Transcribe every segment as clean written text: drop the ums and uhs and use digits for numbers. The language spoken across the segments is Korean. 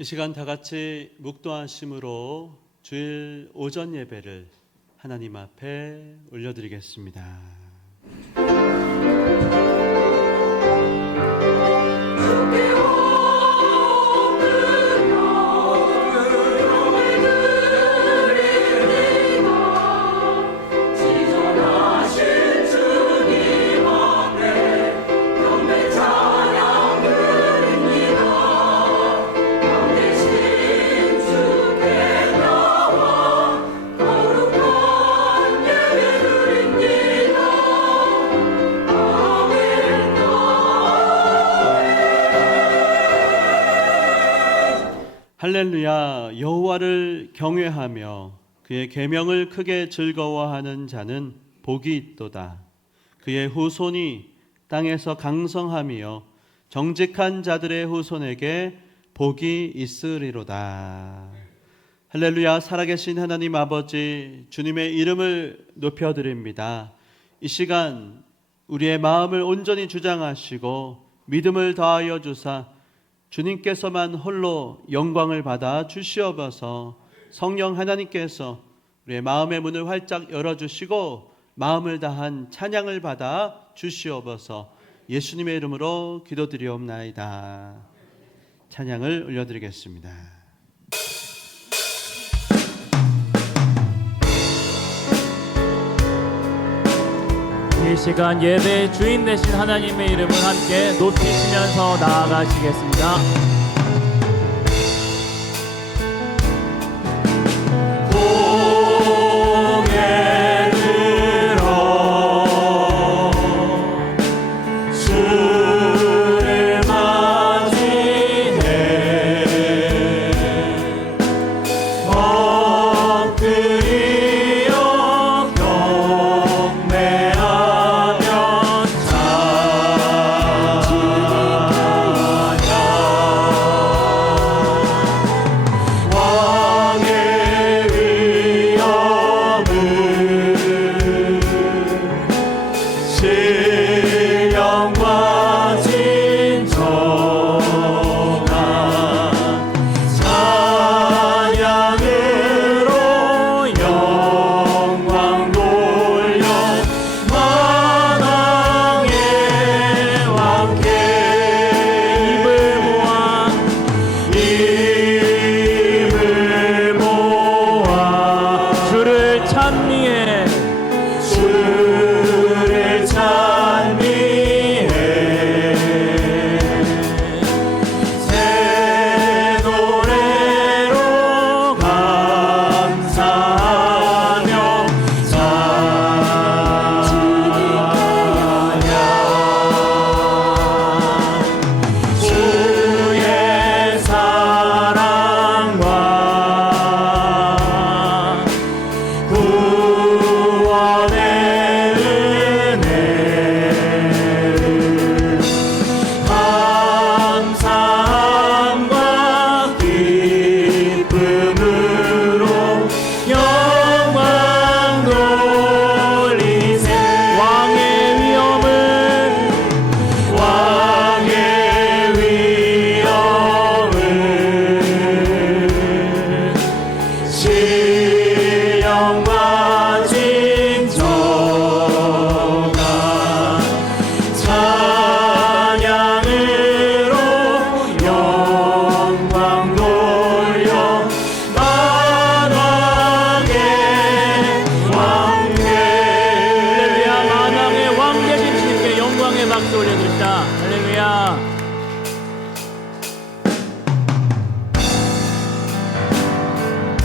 이 시간 다 같이 묵도하심으로 주일 오전 예배를 하나님 앞에 올려드리겠습니다. 할렐루야. 여호와를 경외하며 그의 계명을 크게 즐거워하는 자는 복이 있도다. 그의 후손이 땅에서 강성하며 정직한 자들의 후손에게 복이 있으리로다. 할렐루야. 살아계신 하나님 아버지, 주님의 이름을 높여드립니다. 이 시간 우리의 마음을 온전히 주장하시고 믿음을 더하여 주사 주님께서만 홀로 영광을 받아 주시옵소서. 성령 하나님께서 우리의 마음의 문을 활짝 열어주시고 마음을 다한 찬양을 받아 주시옵소서. 예수님의 이름으로 기도드리옵나이다. 찬양을 올려드리겠습니다. 이 시간 예배의 주인 되신 하나님의 이름을 함께 높이시면서 나아가시겠습니다. 고개 들어 주를 맞이해 엎드려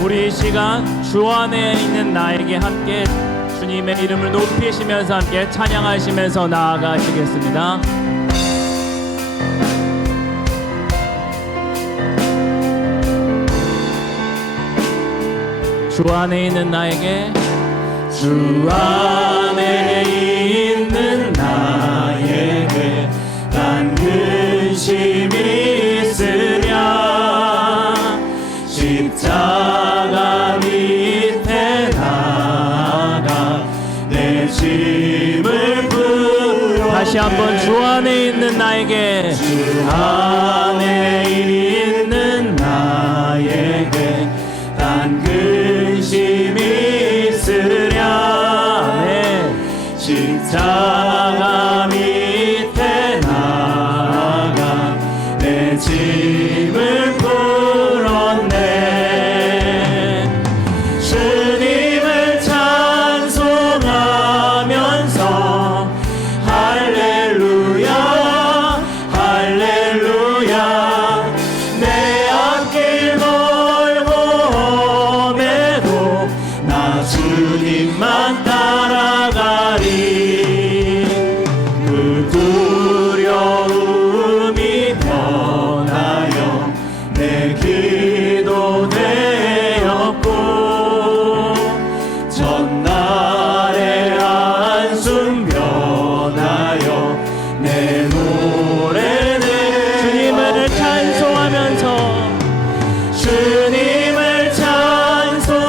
우리 이 시간 주 안에 있는 나에게 함께 주님의 이름을 높이시면서 함께 찬양하시면서 나아가시겠습니다. 주 안에 있는 나에게, 주 안에 있는 나에게 난 근심이 있으랴. 십자가 밑에 나가 내 짐을 풀어. 다시 한번 주 안에 있는 나에게, 주 안에 있는 나 십자가 밑에 나아가 내 짐을 풀었네. 주님을 찬송하면서 할렐루야 할렐루야. 내 앞길 멀고 험해도 나 주님만 따라가리. 그 두려움이 변하여 내 기도 되었고 전날의 한숨 변하여 내 노래는 주님을 찬송하면서 주님을 찬송하면서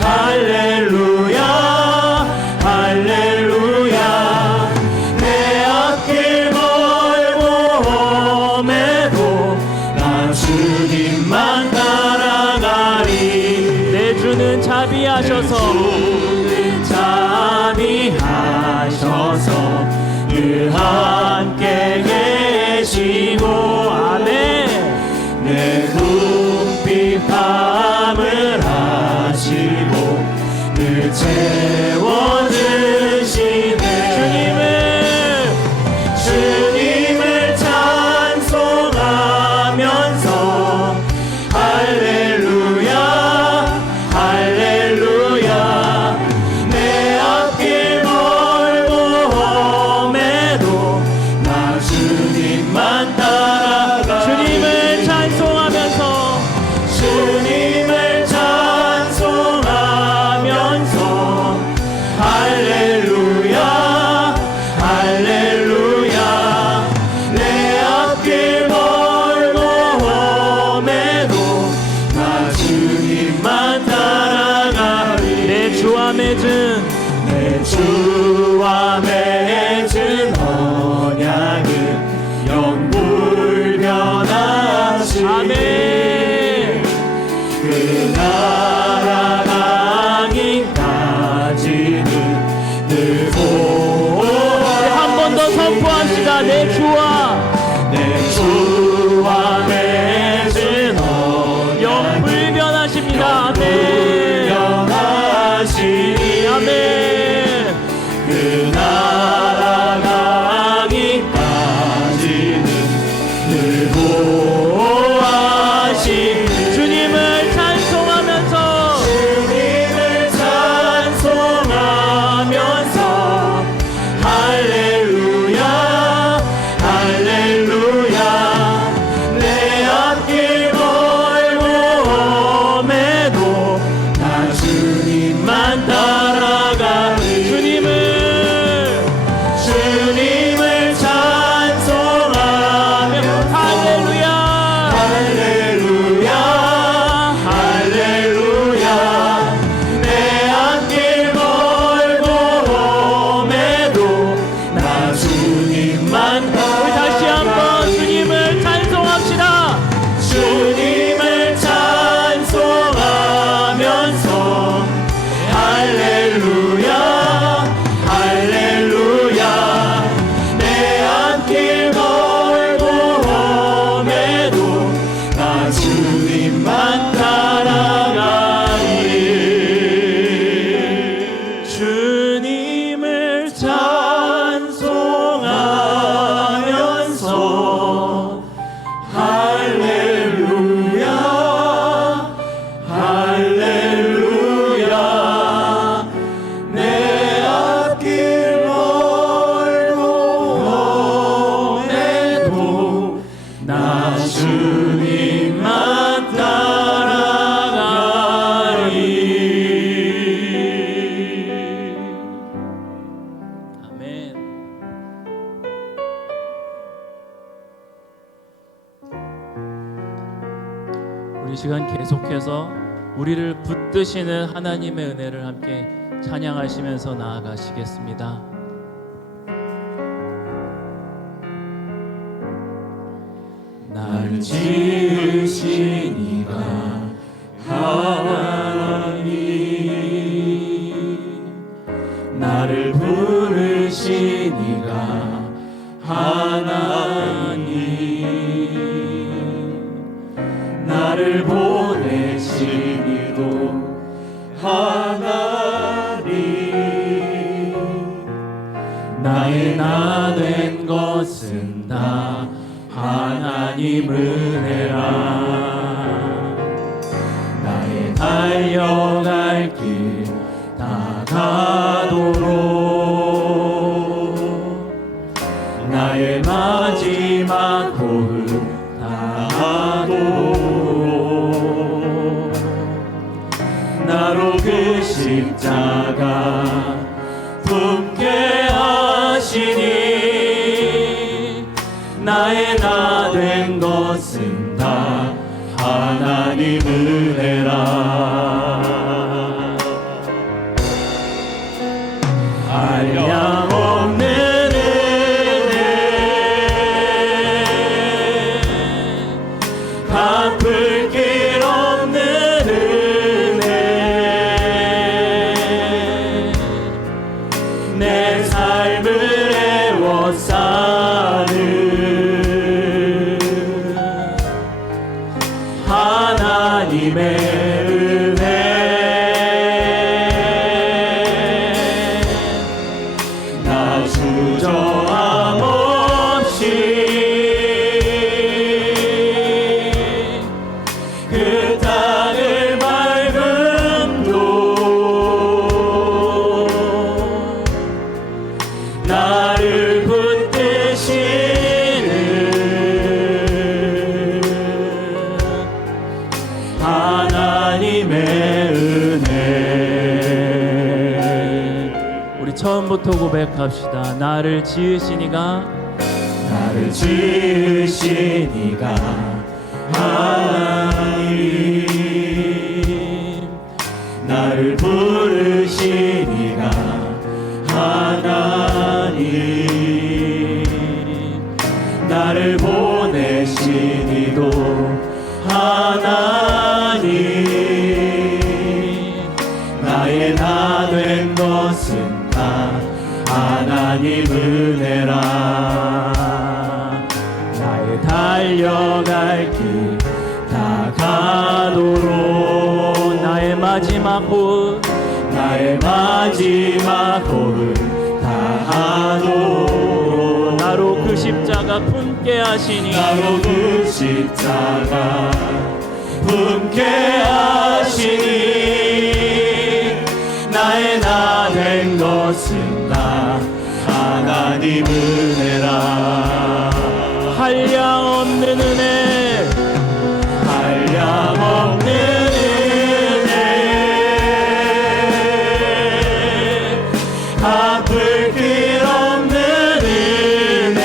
할렐루야 할렐루야. 내 앞길 멀고 험해도 나 주님만 따라가리. 내 주는 자비하셔서 늘 함께 계시고 아멘. 내 눈빛 밤을 하시고 늘 채워주시네. 주님을 찬송하면서 할렐루야 할렐루야. 내 앞길 멀고 험해도 나 주님만 따라가. 주님을 찬송하면서 주님을 찬송하면서 할렐루야 할렐루야. 내 앞길 멀고 험해도 나 주님만 따라가리. 내 주와 맺은 언약은 영불변하시. 아멘. 그 나라 강인까지는 늘 한 번 더 선포합시다. 내 주와 맺은 언약 영불변하십니다. 아멘. 아멘. 그 나라 강인까지는 늘 보호하시. 주님을 찬송하면서 할렐루야 할렐루야. 내 앞길 멀고 험해도 나 주님만 따라가리. 주님을 찬송하며 할렐루야 할렐루야 할렐루야. 내 앞길 멀고 험해도 나 주님만. 우리 다시 한번 주님을 찬송합시다. 주님을 찬송하면서 할렐루야 할렐루야. 내 앞길 멀고 험해도 나 주님만 따라가리. 주님을 찬송하면서 할렐루야 할렐루야. 내 앞길 멀고 험해도 나 주님만 따라가리. 아멘. 우리 시간 계속해서 우리를 붙드시는 하나님의 은혜를 함께 찬양하시면서 나아가시겠습니다. 날 지으신 이가 하나님 나를 부르시니가 하나님, 나를 보내시니도 하나님, 나의 나 된 것은 다 하나님 은혜라. 나의 달려갈 길 다 가도록, 나의 마지막 호흡 다 하도록, 나로 그 십자가 품게 하시니, 나의 나 된 것은 다 하나님 은혜라. 한량없는 은혜, 갚을 길 없는 은혜, 내 삶을 애워싸는 하나님의 은혜. 나 주저함 없이 그 땅을 밟음도, 나를 붙드시는 하나님의 은혜. 우리 처음부터 고백합시다. 나를 지으시니가, 나를 지으시니가 하나님, 나를 부르시니가 하나님, 나를 보내시니도 하나님, 나의 나 된 것은 다 하나님 은혜라. 나의 달려갈 길 다 가도록, 나의 마지막 호흡, 나의 마지막 호흡 다 하도록, 나로 그 십자가 품게 하시니, 나로 그 십자가 품게 하시니, 나의 나 된 것은 다 하나님 은혜라. 한량없는 은혜, 한량없는 은혜, 갚을 길 없는 은혜,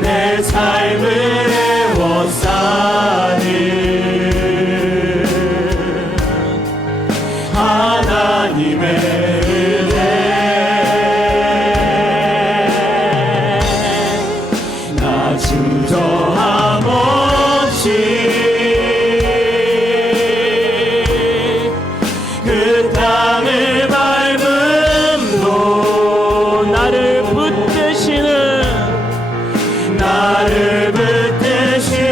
내 삶을 애워싸는 하나님의 은혜. 나 주저함 없이 그 땅을 밟음도, 나를 붙드시는, 나를 붙드시는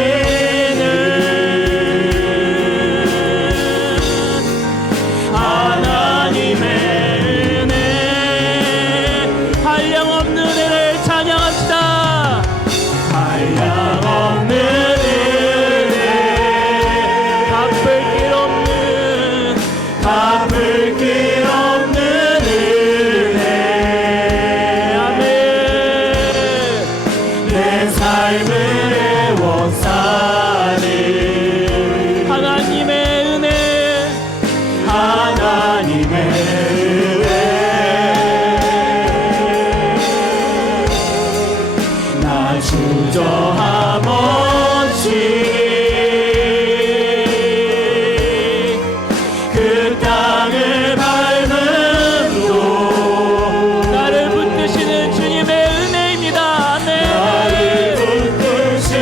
하나님의 은혜. 한량없는 은혜를 찬양합시다. 한량없는 은혜, 갚을 길 없는, 갚을 길 없는 은혜. 아멘. 내 삶을 애워싸는 하나님의 은혜, 하나님의 은혜. 나 주저함 없이 그 땅을 밟음도, 나를 붙드시는 주님의 은혜입니다. 아멘. 나를 붙드시는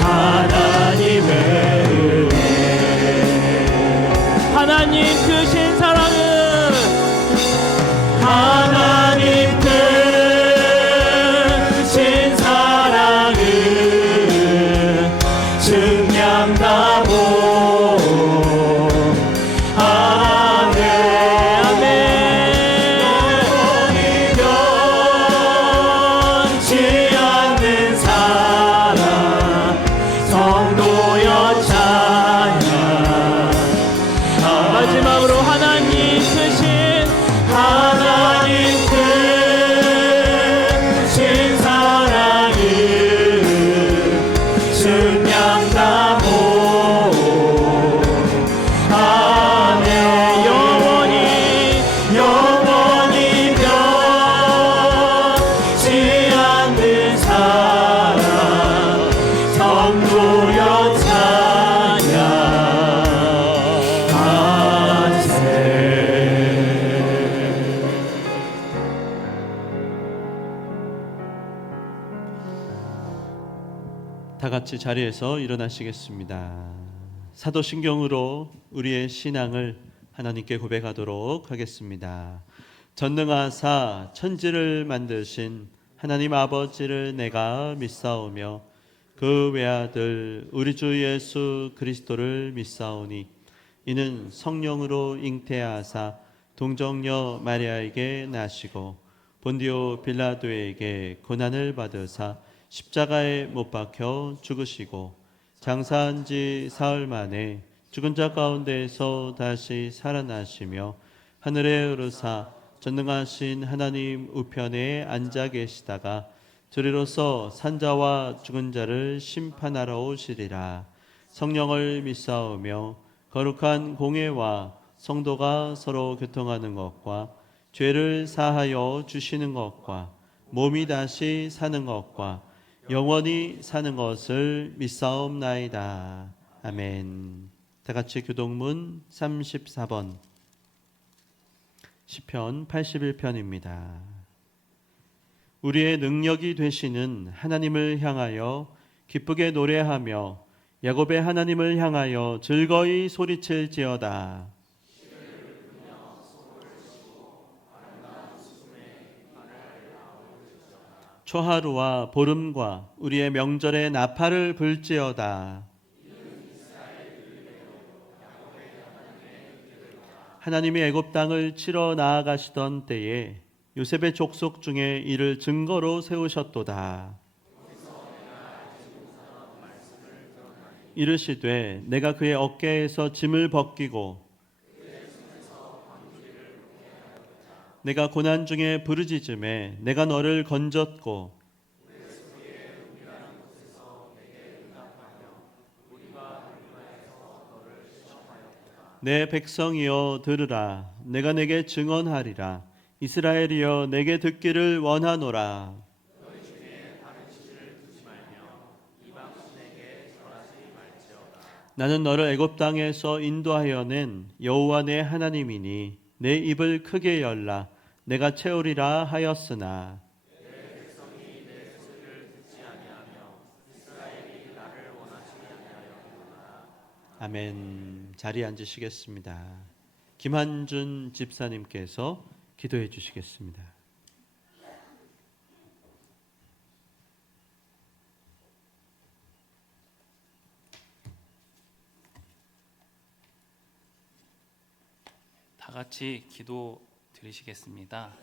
하나님 증량나무 아멘 아멘 변치 않는 사랑 성도여 찬양 마지막으로 하나님 크신 사랑은 증량나무 아멘 영원히 변치 않는 사랑 성도여 찬양하세. 다 같이 자리에서 일어나시겠습니다. 사도신경으로 우리의 신앙을 하나님께 고백하도록 하겠습니다. 전능하사 천지를 만드신 하나님 아버지를 내가 믿사오며 그 외아들 우리 주 예수 그리스도를 믿사오니 이는 성령으로 잉태하사 동정녀 마리아에게 나시고 본디오 빌라도에게 고난을 받으사 십자가에 못 박혀 죽으시고 장사한 지 사흘 만에 죽은 자 가운데에서 다시 살아나시며 하늘에 오르사 전능하신 하나님 우편에 앉아 계시다가 저리로서 산자와 죽은 자를 심판하러 오시리라. 성령을 믿사오며 거룩한 공회와 성도가 서로 교통하는 것과 죄를 사하여 주시는 것과 몸이 다시 사는 것과 영원히 사는 것을 믿사옵나이다. 아멘. 다 같이 교동문 34번 시편 81편입니다. 우리의 능력이 되시는 하나님을 향하여 기쁘게 노래하며 야곱의 하나님을 향하여 즐거이 소리칠지어다. 초하루와 보름과 우리의 명절에 나팔을 불지어다. 하나님이 애굽 땅을 치러 나아가시던 때에 요셉의 족속 중에 이를 증거로 세우셨도다. 이르시되 내가 그의 어깨에서 짐을 벗기고 내가 고난 중에 부르짖음에 내가 너를 건졌고 내 백성이여 들으라. 내가 내게 증언하리라. 이스라엘이여 내게 듣기를 원하노라. 나는 너를 애굽 땅에서 인도하여 낸 여호와 내 하나님이니 내 입을 크게 열라. 내가 채우리라 하였으나 아멘. 자리에 앉으시겠습니다. 김한준 집사님께서 기도해 주시겠습니다. 다 같이 기도 드리시겠습니다.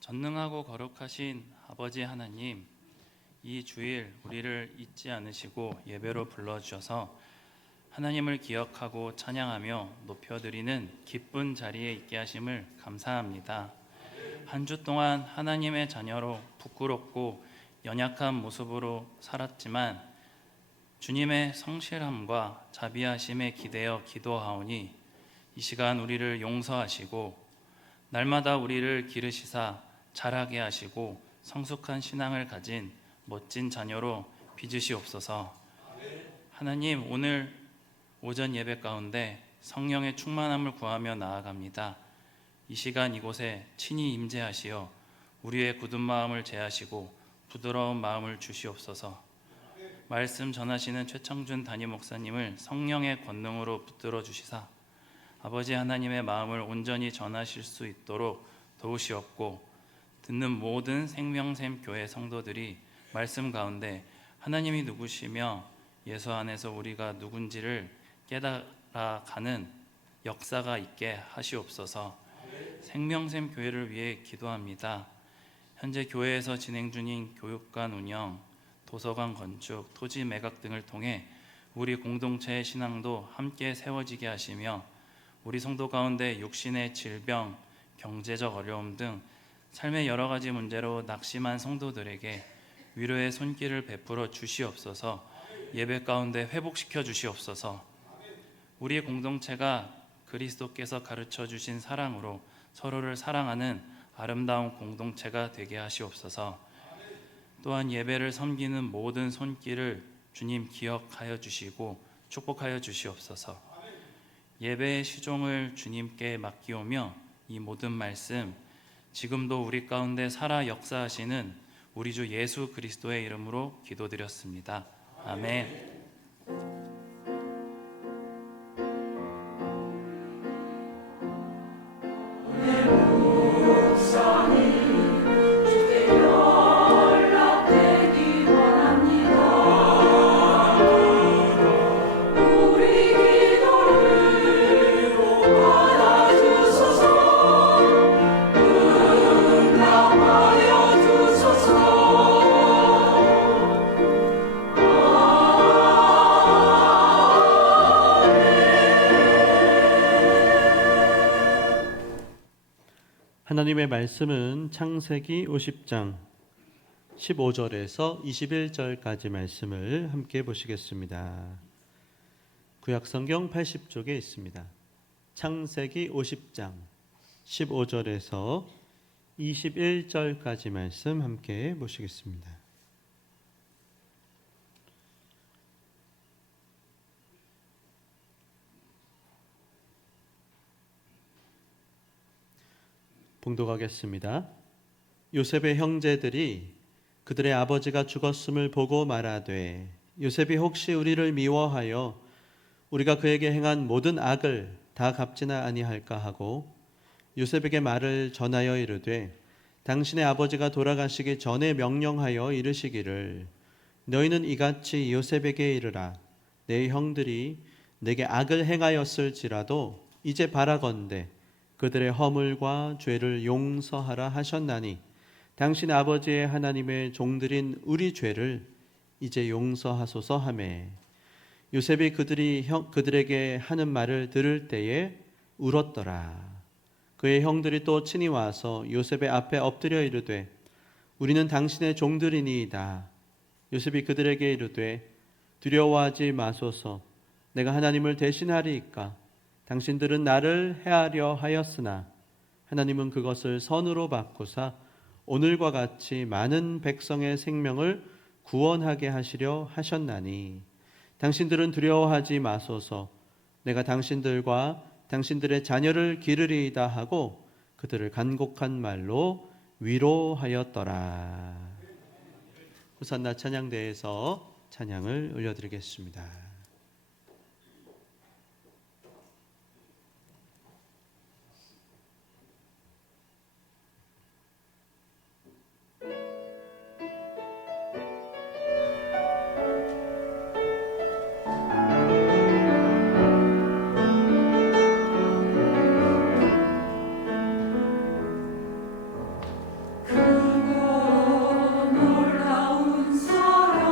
전능하고 거룩하신 아버지 하나님, 이 주일 우리를 잊지 않으시고 예배로 불러주셔서 하나님을 기억하고 찬양하며 높여드리는 기쁜 자리에 있게 하심을 감사합니다. 한 주 동안 하나님의 자녀로 부끄럽고 연약한 모습으로 살았지만 주님의 성실함과 자비하심에 기대어 기도하오니 이 시간 우리를 용서하시고 날마다 우리를 기르시사 자라게 하시고 성숙한 신앙을 가진 멋진 자녀로 빚으시옵소서. 하나님, 오늘 오전 예배 가운데 성령의 충만함을 구하며 나아갑니다. 이 시간 이곳에 친히 임재하시어 우리의 굳은 마음을 제하시고 부드러운 마음을 주시옵소서. 말씀 전하시는 최창준 담임 목사님을 성령의 권능으로 붙들어 주시사 아버지 하나님의 마음을 온전히 전하실 수 있도록 도우시옵고 듣는 모든 생명샘 교회 성도들이 말씀 가운데 하나님이 누구시며 예수 안에서 우리가 누군지를 깨달아가는 역사가 있게 하시옵소서. 생명샘 교회를 위해 기도합니다. 현재 교회에서 진행 중인 교육관 운영, 도서관 건축, 토지 매각 등을 통해 우리 공동체의 신앙도 함께 세워지게 하시며 우리 성도 가운데 육신의 질병, 경제적 어려움 등 삶의 여러 가지 문제로 낙심한 성도들에게 위로의 손길을 베풀어 주시옵소서. 예배 가운데 회복시켜 주시옵소서. 우리의 공동체가 그리스도께서 가르쳐 주신 사랑으로 서로를 사랑하는 아름다운 공동체가 되게 하시옵소서. 또한 예배를 섬기는 모든 손길을 주님 기억하여 주시고 축복하여 주시옵소서. 예배의 시종을 주님께 맡기오며 이 모든 말씀 지금도 우리 가운데 살아 역사하시는 우리 주 예수 그리스도의 이름으로 기도드렸습니다. 아멘. 하나님의 말씀은 창세기 50장 15절에서 21절까지 말씀을 함께 보시겠습니다. 구약성경 80쪽에 있습니다. 창세기 50장 15절에서 21절까지 말씀 함께 보시겠습니다. 봉독하겠습니다. 요셉의 형제들이 그들의 아버지가 죽었음을 보고 말하되 요셉이 혹시 우리를 미워하여 우리가 그에게 행한 모든 악을 다 갚지나 아니할까 하고 요셉에게 말을 전하여 이르되 당신의 아버지가 돌아가시기 전에 명령하여 이르시기를 너희는 이같이 요셉에게 이르라 내 형들이 내게 악을 행하였을지라도 이제 바라건대 그들의 허물과 죄를 용서하라 하셨나니 당신 아버지의 하나님의 종들인 우리 죄를 이제 용서하소서 하매 요셉이 그들에게 하는 말을 들을 때에 울었더라. 그의 형들이 또 친히 와서 요셉의 앞에 엎드려 이르되 우리는 당신의 종들이니이다. 요셉이 그들에게 이르되 두려워하지 마소서. 내가 하나님을 대신하리이까. 당신들은 나를 해하려 하였으나 하나님은 그것을 선으로 바꾸사 오늘과 같이 많은 백성의 생명을 구원하게 하시려 하셨나니 당신들은 두려워하지 마소서. 내가 당신들과 당신들의 자녀를 기르리이다 하고 그들을 간곡한 말로 위로하였더라. 호산나 찬양대에서 찬양을 올려드리겠습니다. 놀라운 사랑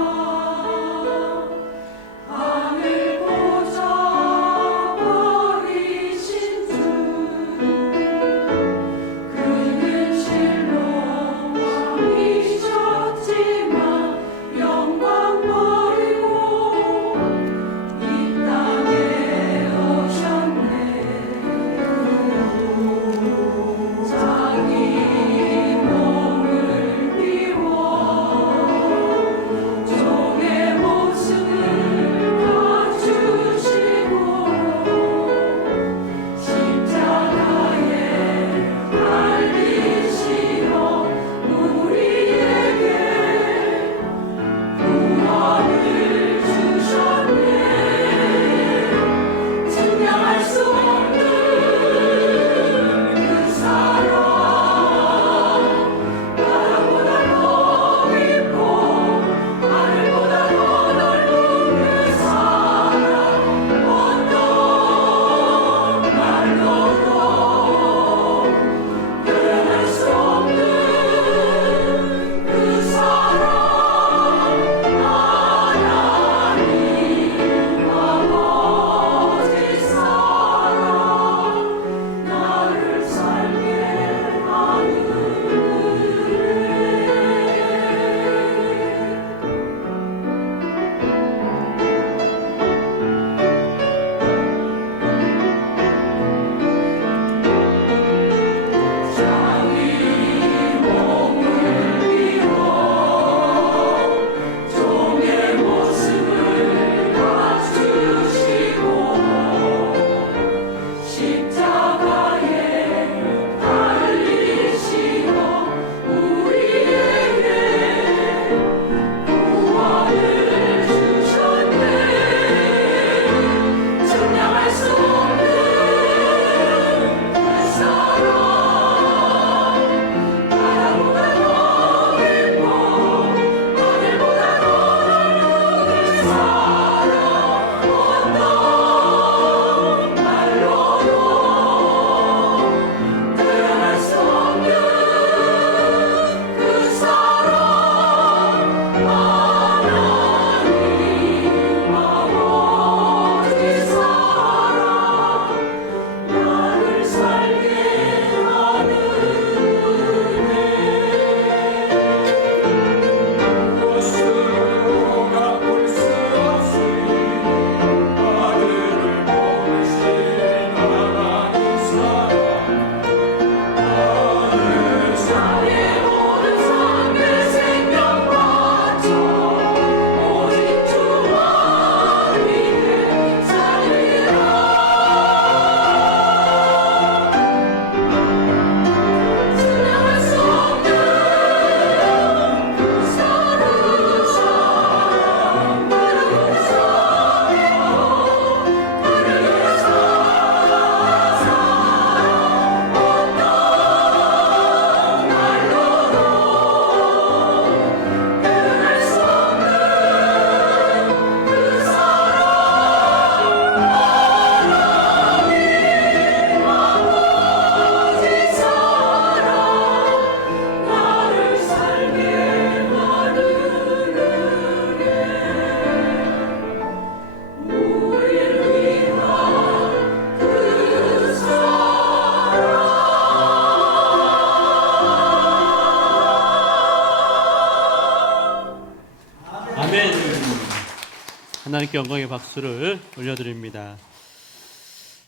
하나님께 영광의 박수를 올려드립니다.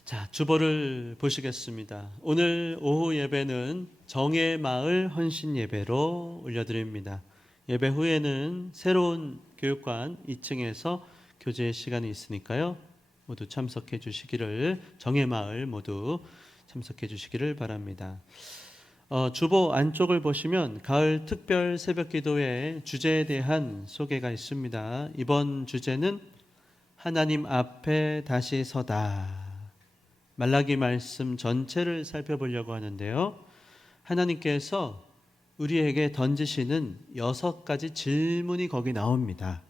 자, 주보를 보시겠습니다. 오늘 오후 예배는 정의 마을 헌신 예배로 올려드립니다. 예배 후에는 새로운 교육관 2층에서 교제 시간이 있으니까요. 모두 참석해 주시기를, 정의 마을 모두 참석해 주시기를 바랍니다. 주보 안쪽을 보시면 가을 특별 새벽 기도의 주제에 대한 소개가 있습니다. 이번 주제는 하나님 앞에 다시 서다. 말라기 말씀 전체를 살펴보려고 하는데요. 하나님께서 우리에게 던지시는 6가지 질문이 거기 나옵니다.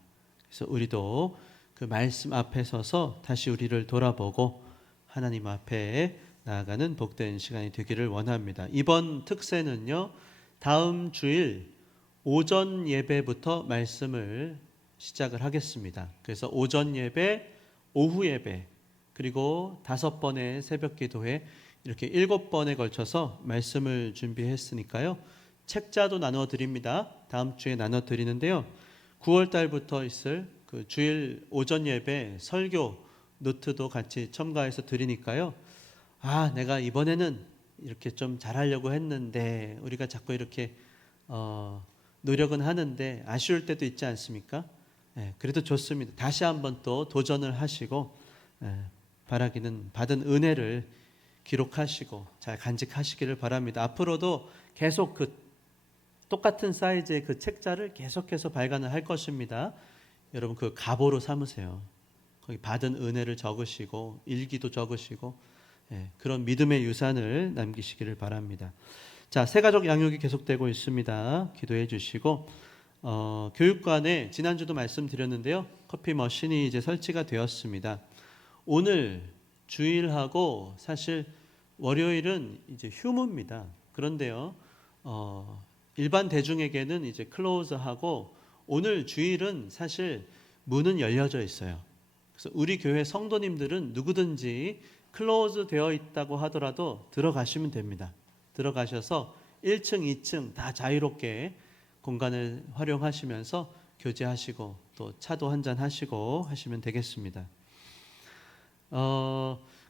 그래서 우리도 그 말씀 앞에 서서 다시 우리를 돌아보고 하나님 앞에 나아가는 복된 시간이 되기를 원합니다. 이번 특세는요, 다음 주일 오전 예배부터 말씀을 시작을 하겠습니다. 그래서 오전 예배, 오후 예배, 그리고 5번의 새벽 기도회, 이렇게 7번에 걸쳐서 말씀을 준비했으니까요. 책자도 나눠드립니다. 다음 주에 나눠드리는데요. 9월 달부터 있을 그 주일 오전 예배 설교 노트도 같이 첨가해서 드리니까요. 내가 이번에는 이렇게 좀 잘하려고 했는데, 우리가 자꾸 이렇게 노력은 하는데 아쉬울 때도 있지 않습니까? 그래도 좋습니다. 다시 한번 또 도전을 하시고 바라기는 받은 은혜를 기록하시고 잘 간직하시기를 바랍니다. 앞으로도 계속 그 똑같은 사이즈의 그 책자를 계속해서 발간을 할 것입니다. 여러분 그 가보로 삼으세요. 거기 받은 은혜를 적으시고 일기도 적으시고 그런 믿음의 유산을 남기시기를 바랍니다. 자, 새가족 양육이 계속되고 있습니다. 기도해 주시고 교육관에 지난주도 말씀드렸는데요. 커피 머신이 이제 설치가 되었습니다. 오늘 주일하고 사실 월요일은 이제 휴무입니다. 그런데요, 일반 대중에게는 이제 클로즈하고 오늘 주일은 사실 문은 열려져 있어요. 그래서 우리 교회 성도님들은 누구든지 클로즈 되어 있다고 하더라도 들어가시면 됩니다. 들어가셔서 1층, 2층 다 자유롭게 공간을 활용하시면서 교제하시고 또 차도 한잔 하시고 하시면 되겠습니다.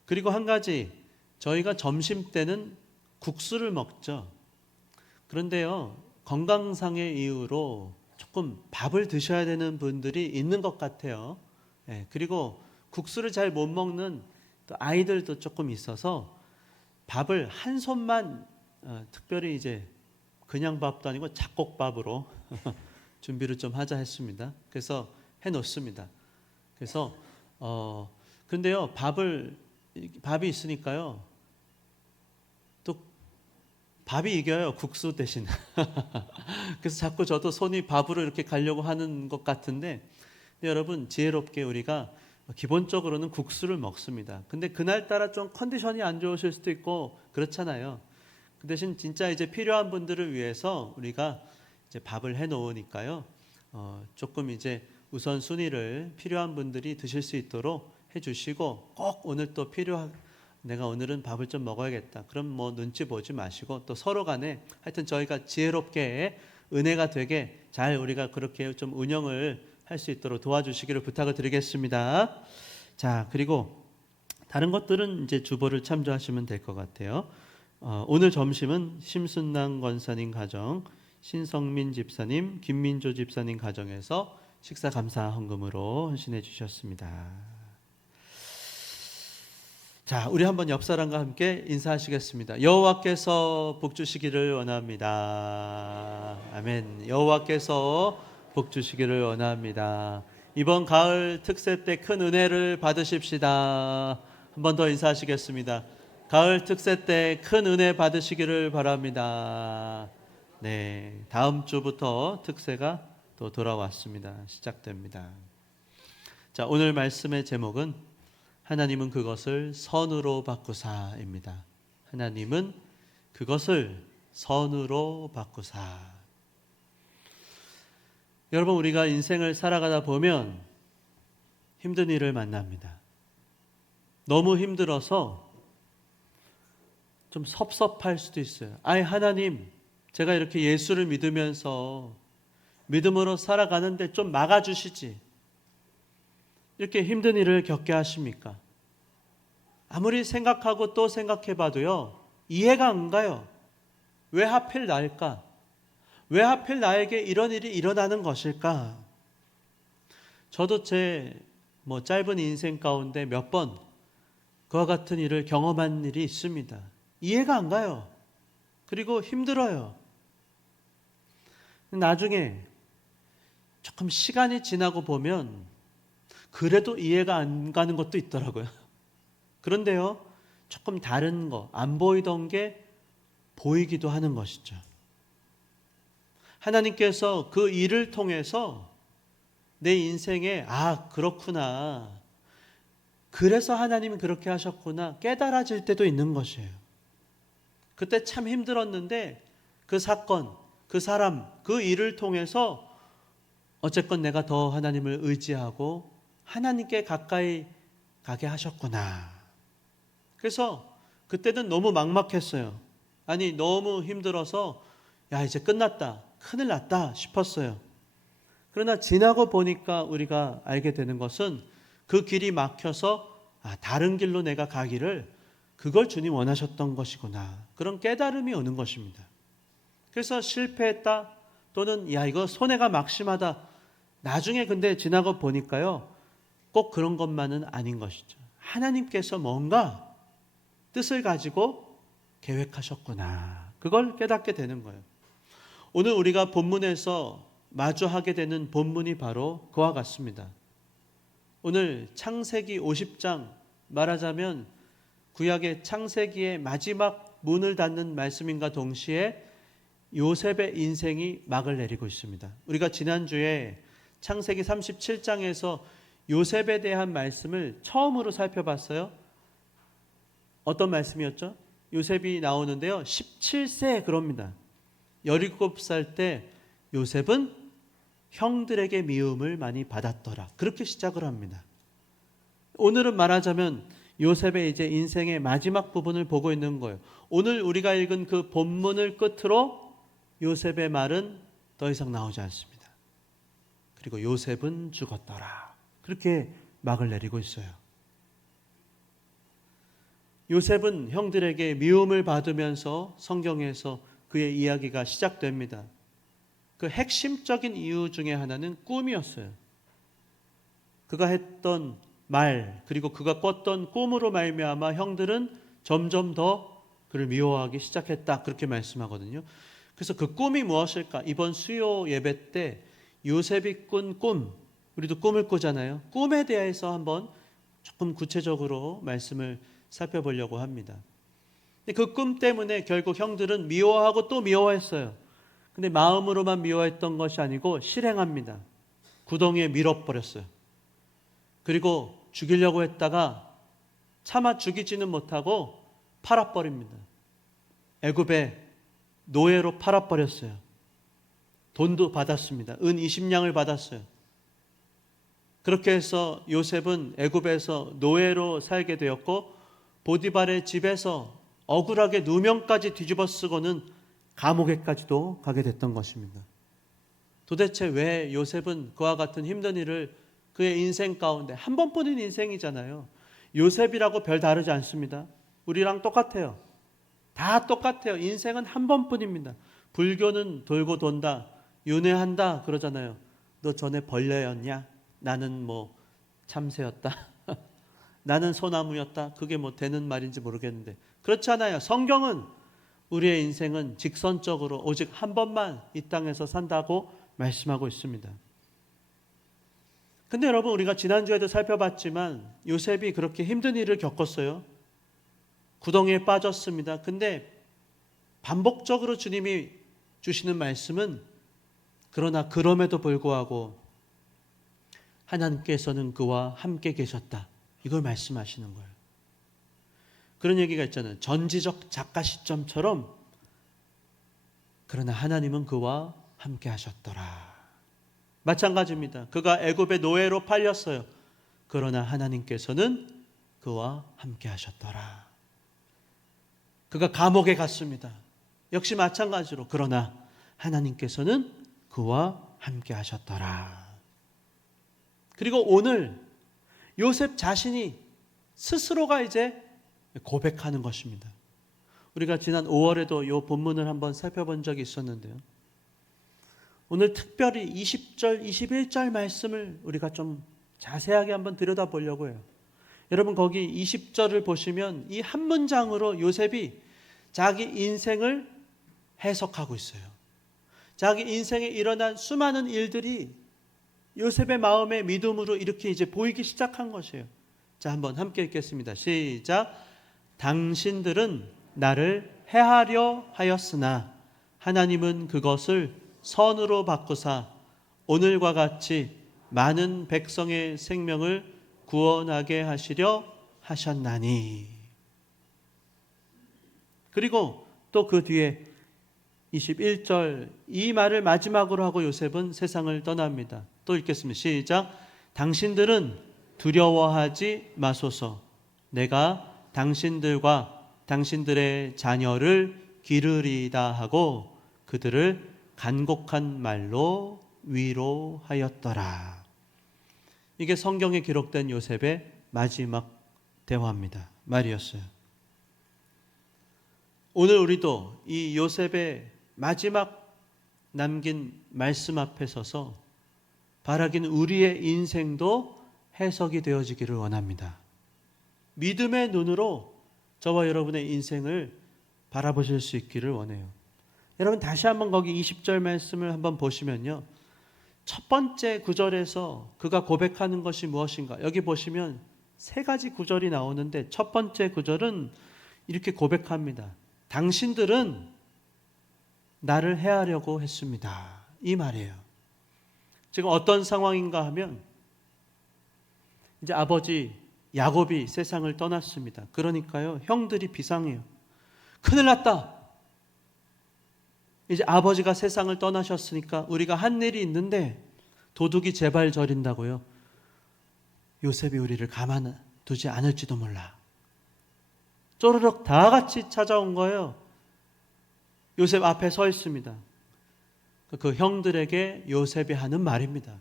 그리고 한 가지, 저희가 점심 때는 국수를 먹죠. 그런데요, 건강상의 이유로 조금 밥을 드셔야 되는 분들이 있는 것 같아요. 그리고 국수를 잘 못 먹는 또 아이들도 조금 있어서 밥을 한 손만 특별히 이제 그냥 밥도 아니고 잡곡밥으로 준비를 좀 하자 했습니다. 그래서 해놓습니다. 그래서 근데요, 밥이 있으니까요, 또 밥이 이겨요, 국수 대신. 그래서 자꾸 저도 손이 밥으로 이렇게 가려고 하는 것 같은데, 근데 여러분 지혜롭게 우리가 기본적으로는 국수를 먹습니다. 근데 그날따라 좀 컨디션이 안 좋으실 수도 있고 그렇잖아요. 그 대신 진짜 이제 필요한 분들을 위해서 우리가 이제 밥을 해 놓으니까요, 조금 이제 우선 순위를 필요한 분들이 드실 수 있도록 해주시고, 꼭 오늘 또 내가 오늘은 밥을 좀 먹어야겠다, 그럼 뭐 눈치 보지 마시고 또 서로 간에 하여튼 저희가 지혜롭게 은혜가 되게 잘 우리가 그렇게 좀 운영을 할 수 있도록 도와주시기를 부탁을 드리겠습니다. 자, 그리고 다른 것들은 이제 주보를 참조하시면 될 것 같아요. 오늘 점심은 심순남 권사님 가정, 신성민 집사님, 김민조 집사님 가정에서 식사 감사 헌금으로 헌신해 주셨습니다. 자, 우리 한번 옆 사람과 함께 인사하시겠습니다. 여호와께서 복 주시기를 원합니다. 아멘. 여호와께서 복 주시기를 원합니다. 이번 가을 특세 때 큰 은혜를 받으십시다. 한 번 더 인사하시겠습니다. 가을 특세 때 큰 은혜 받으시기를 바랍니다. 네, 다음 주부터 특세가 또 돌아왔습니다. 시작됩니다. 자, 오늘 말씀의 제목은 하나님은 그것을 선으로 바꾸사입니다. 하나님은 그것을 선으로 바꾸사. 여러분, 우리가 인생을 살아가다 보면 힘든 일을 만납니다. 너무 힘들어서 좀 섭섭할 수도 있어요. 하나님, 제가 이렇게 예수를 믿으면서 믿음으로 살아가는데 좀 막아주시지. 이렇게 힘든 일을 겪게 하십니까? 아무리 생각하고 또 생각해 봐도요, 이해가 안 가요. 왜 하필 나일까? 왜 하필 나에게 이런 일이 일어나는 것일까? 저도 제 짧은 인생 가운데 몇 번 그와 같은 일을 경험한 일이 있습니다. 이해가 안 가요. 그리고 힘들어요. 나중에 조금 시간이 지나고 보면 그래도 이해가 안 가는 것도 있더라고요. 그런데요, 조금 다른 거, 안 보이던 게 보이기도 하는 것이죠. 하나님께서 그 일을 통해서 내 인생에 그렇구나, 그래서 하나님이 그렇게 하셨구나 깨달아질 때도 있는 것이에요. 그때 참 힘들었는데 그 사건, 그 사람, 그 일을 통해서 어쨌건 내가 더 하나님을 의지하고 하나님께 가까이 가게 하셨구나. 그래서 그때는 너무 막막했어요. 아니, 너무 힘들어서 이제 끝났다, 큰일 났다 싶었어요. 그러나 지나고 보니까 우리가 알게 되는 것은 그 길이 막혀서 다른 길로 내가 가기를, 그걸 주님 원하셨던 것이구나, 그런 깨달음이 오는 것입니다. 그래서 실패했다, 또는 이거 손해가 막심하다, 나중에 근데 지나고 보니까요, 꼭 그런 것만은 아닌 것이죠. 하나님께서 뭔가 뜻을 가지고 계획하셨구나, 그걸 깨닫게 되는 거예요. 오늘 우리가 본문에서 마주하게 되는 본문이 바로 그와 같습니다. 오늘 창세기 50장, 말하자면 구약의 창세기의 마지막 문을 닫는 말씀인가 동시에 요셉의 인생이 막을 내리고 있습니다. 우리가 지난주에 창세기 37장에서 요셉에 대한 말씀을 처음으로 살펴봤어요. 어떤 말씀이었죠? 요셉이 나오는데요, 17세에 그럽니다. 17살 때 요셉은 형들에게 미움을 많이 받았더라, 그렇게 시작을 합니다. 오늘은 말하자면 요셉의 이제 인생의 마지막 부분을 보고 있는 거예요. 오늘 우리가 읽은 그 본문을 끝으로 요셉의 말은 더 이상 나오지 않습니다. 그리고 요셉은 죽었더라, 그렇게 막을 내리고 있어요. 요셉은 형들에게 미움을 받으면서 성경에서 그의 이야기가 시작됩니다. 그 핵심적인 이유 중에 하나는 꿈이었어요. 그가 했던 말, 그리고 그가 꿨던 꿈으로 말미암아 형들은 점점 더 그를 미워하기 시작했다, 그렇게 말씀하거든요. 그래서 그 꿈이 무엇일까? 이번 수요 예배 때 요셉이 꾼 꿈, 우리도 꿈을 꾸잖아요. 꿈에 대해서 한번 조금 구체적으로 말씀을 살펴보려고 합니다. 그 꿈 때문에 결국 형들은 미워하고 또 미워했어요. 근데 마음으로만 미워했던 것이 아니고 실행합니다. 구덩이에 밀어버렸어요. 그리고 죽이려고 했다가 차마 죽이지는 못하고 팔아버립니다. 애굽에 노예로 팔아버렸어요. 돈도 받았습니다. 은 20냥을 받았어요. 그렇게 해서 요셉은 애굽에서 노예로 살게 되었고, 보디발의 집에서 억울하게 누명까지 뒤집어 쓰고는 감옥에까지도 가게 됐던 것입니다. 도대체 왜 요셉은 그와 같은 힘든 일을 그의 인생 가운데, 한 번뿐인 인생이잖아요. 요셉이라고 별 다르지 않습니다. 우리랑 똑같아요. 다 똑같아요. 인생은 한 번뿐입니다. 불교는 돌고 돈다, 윤회한다 그러잖아요. 너 전에 벌레였냐? 나는 참새였다. 나는 소나무였다. 그게 되는 말인지 모르겠는데, 그렇지 않아요. 성경은 우리의 인생은 직선적으로 오직 한 번만 이 땅에서 산다고 말씀하고 있습니다. 근데 여러분, 우리가 지난주에도 살펴봤지만 요셉이 그렇게 힘든 일을 겪었어요. 구덩이에 빠졌습니다. 근데 반복적으로 주님이 주시는 말씀은, 그러나 그럼에도 불구하고 하나님께서는 그와 함께 계셨다, 이걸 말씀하시는 거예요. 그런 얘기가 있잖아요. 전지적 작가 시점처럼, 그러나 하나님은 그와 함께 하셨더라. 마찬가지입니다. 그가 애굽의 노예로 팔렸어요. 그러나 하나님께서는 그와 함께 하셨더라. 그가 감옥에 갔습니다. 역시 마찬가지로, 그러나 하나님께서는 그와 함께 하셨더라. 그리고 오늘 요셉 자신이 스스로가 이제 고백하는 것입니다. 우리가 지난 5월에도 이 본문을 한번 살펴본 적이 있었는데요. 오늘 특별히 20절, 21절 말씀을 우리가 좀 자세하게 한번 들여다보려고 해요. 여러분 거기 20절을 보시면 이 한 문장으로 요셉이 자기 인생을 해석하고 있어요. 자기 인생에 일어난 수많은 일들이 요셉의 마음의 믿음으로 이렇게 이제 보이기 시작한 것이에요. 자, 한번 함께 읽겠습니다. 시작. 당신들은 나를 해하려 하였으나 하나님은 그것을 선으로 바꾸사 오늘과 같이 많은 백성의 생명을 구원하게 하시려 하셨나니. 그리고 또 그 뒤에 21절 이 말을 마지막으로 하고 요셉은 세상을 떠납니다. 또 읽겠습니다. 시작. 당신들은 두려워하지 마소서. 내가 당신들과 당신들의 자녀를 기르리다 하고 그들을 간곡한 말로 위로하였더라. 이게 성경에 기록된 요셉의 마지막 대화입니다. 말이었어요. 오늘 우리도 이 요셉의 마지막 남긴 말씀 앞에 서서 바라긴 우리의 인생도 해석이 되어지기를 원합니다. 믿음의 눈으로 저와 여러분의 인생을 바라보실 수 있기를 원해요. 여러분 다시 한번 거기 20절 말씀을 한번 보시면요. 첫 번째 구절에서 그가 고백하는 것이 무엇인가? 여기 보시면 세 가지 구절이 나오는데 첫 번째 구절은 이렇게 고백합니다. 당신들은 나를 해하려고 했습니다. 이 말이에요. 지금 어떤 상황인가 하면 이제 아버지 야곱이 세상을 떠났습니다. 그러니까요, 형들이 비상해요. 큰일 났다. 이제 아버지가 세상을 떠나셨으니까 우리가 한 일이 있는데 도둑이 제발 저린다고요. 요셉이 우리를 가만두지 않을지도 몰라. 쪼르륵 다 같이 찾아온 거예요. 요셉 앞에 서 있습니다. 그 형들에게 요셉이 하는 말입니다.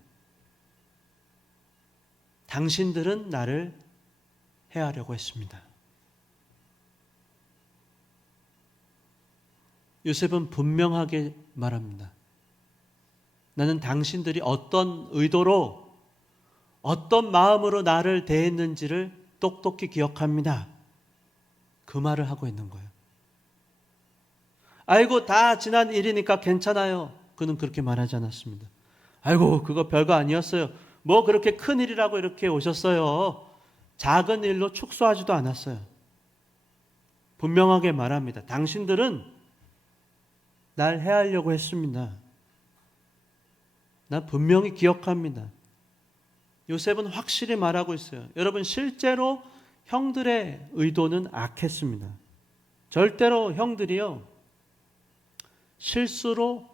당신들은 나를 해하려고 했습니다. 요셉은 분명하게 말합니다. 나는 당신들이 어떤 의도로 어떤 마음으로 나를 대했는지를 똑똑히 기억합니다. 그 말을 하고 있는 거예요. 아이고 다 지난 일이니까 괜찮아요. 그는 그렇게 말하지 않았습니다. 아이고 그거 별거 아니었어요. 뭐 그렇게 큰 일이라고 이렇게 오셨어요. 작은 일로 축소하지도 않았어요. 분명하게 말합니다. 당신들은 날 해하려고 했습니다. 나 분명히 기억합니다. 요셉은 확실히 말하고 있어요. 여러분 실제로 형들의 의도는 악했습니다. 절대로 형들이요 실수로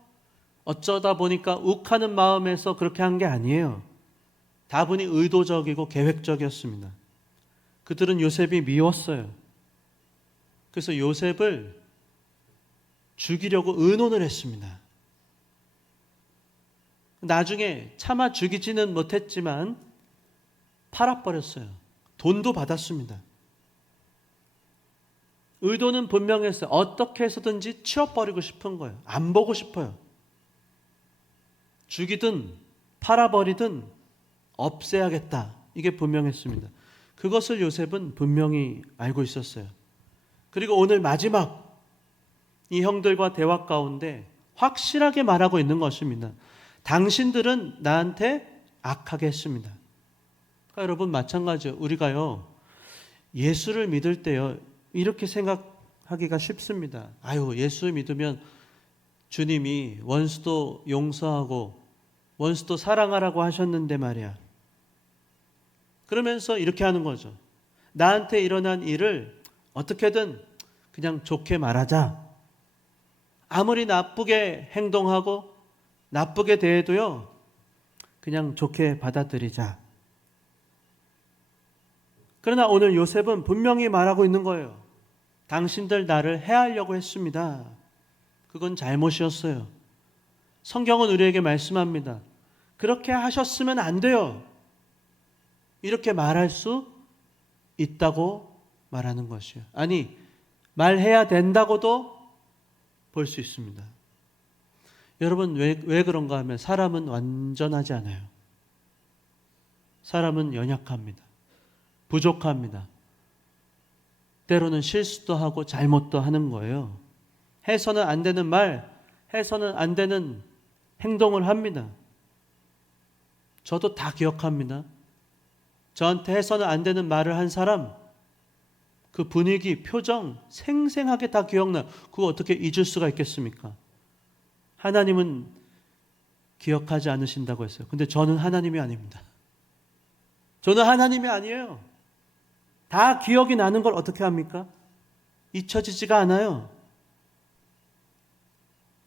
어쩌다 보니까 욱하는 마음에서 그렇게 한 게 아니에요. 다분히 의도적이고 계획적이었습니다. 그들은 요셉이 미웠어요. 그래서 요셉을 죽이려고 의논을 했습니다. 나중에 차마 죽이지는 못했지만 팔아버렸어요. 돈도 받았습니다. 의도는 분명했어요. 어떻게 해서든지 치워버리고 싶은 거예요. 안 보고 싶어요. 죽이든 팔아버리든 없애야겠다. 이게 분명했습니다. 그것을 요셉은 분명히 알고 있었어요. 그리고 오늘 마지막 이 형들과 대화 가운데 확실하게 말하고 있는 것입니다. 당신들은 나한테 악하게 했습니다. 그러니까 여러분 마찬가지예요. 우리가요 예수를 믿을 때요 이렇게 생각하기가 쉽습니다. 아유 예수 믿으면 주님이 원수도 용서하고 원수도 사랑하라고 하셨는데 말이야. 그러면서 이렇게 하는 거죠. 나한테 일어난 일을 어떻게든 그냥 좋게 말하자. 아무리 나쁘게 행동하고 나쁘게 대해도요 그냥 좋게 받아들이자. 그러나 오늘 요셉은 분명히 말하고 있는 거예요. 당신들 나를 해하려고 했습니다. 그건 잘못이었어요. 성경은 우리에게 말씀합니다. 그렇게 하셨으면 안 돼요. 이렇게 말할 수 있다고 말하는 것이에요. 아니, 말해야 된다고도 볼 수 있습니다. 여러분, 왜 그런가 하면 사람은 완전하지 않아요. 사람은 연약합니다. 부족합니다. 때로는 실수도 하고 잘못도 하는 거예요. 해서는 안 되는 말, 해서는 안 되는 행동을 합니다. 저도 다 기억합니다. 저한테 해서는 안 되는 말을 한 사람, 그 분위기, 표정 생생하게 다 기억나요. 그거 어떻게 잊을 수가 있겠습니까? 하나님은 기억하지 않으신다고 했어요. 근데 저는 하나님이 아닙니다. 저는 하나님이 아니에요. 다 기억이 나는 걸 어떻게 합니까? 잊혀지지가 않아요.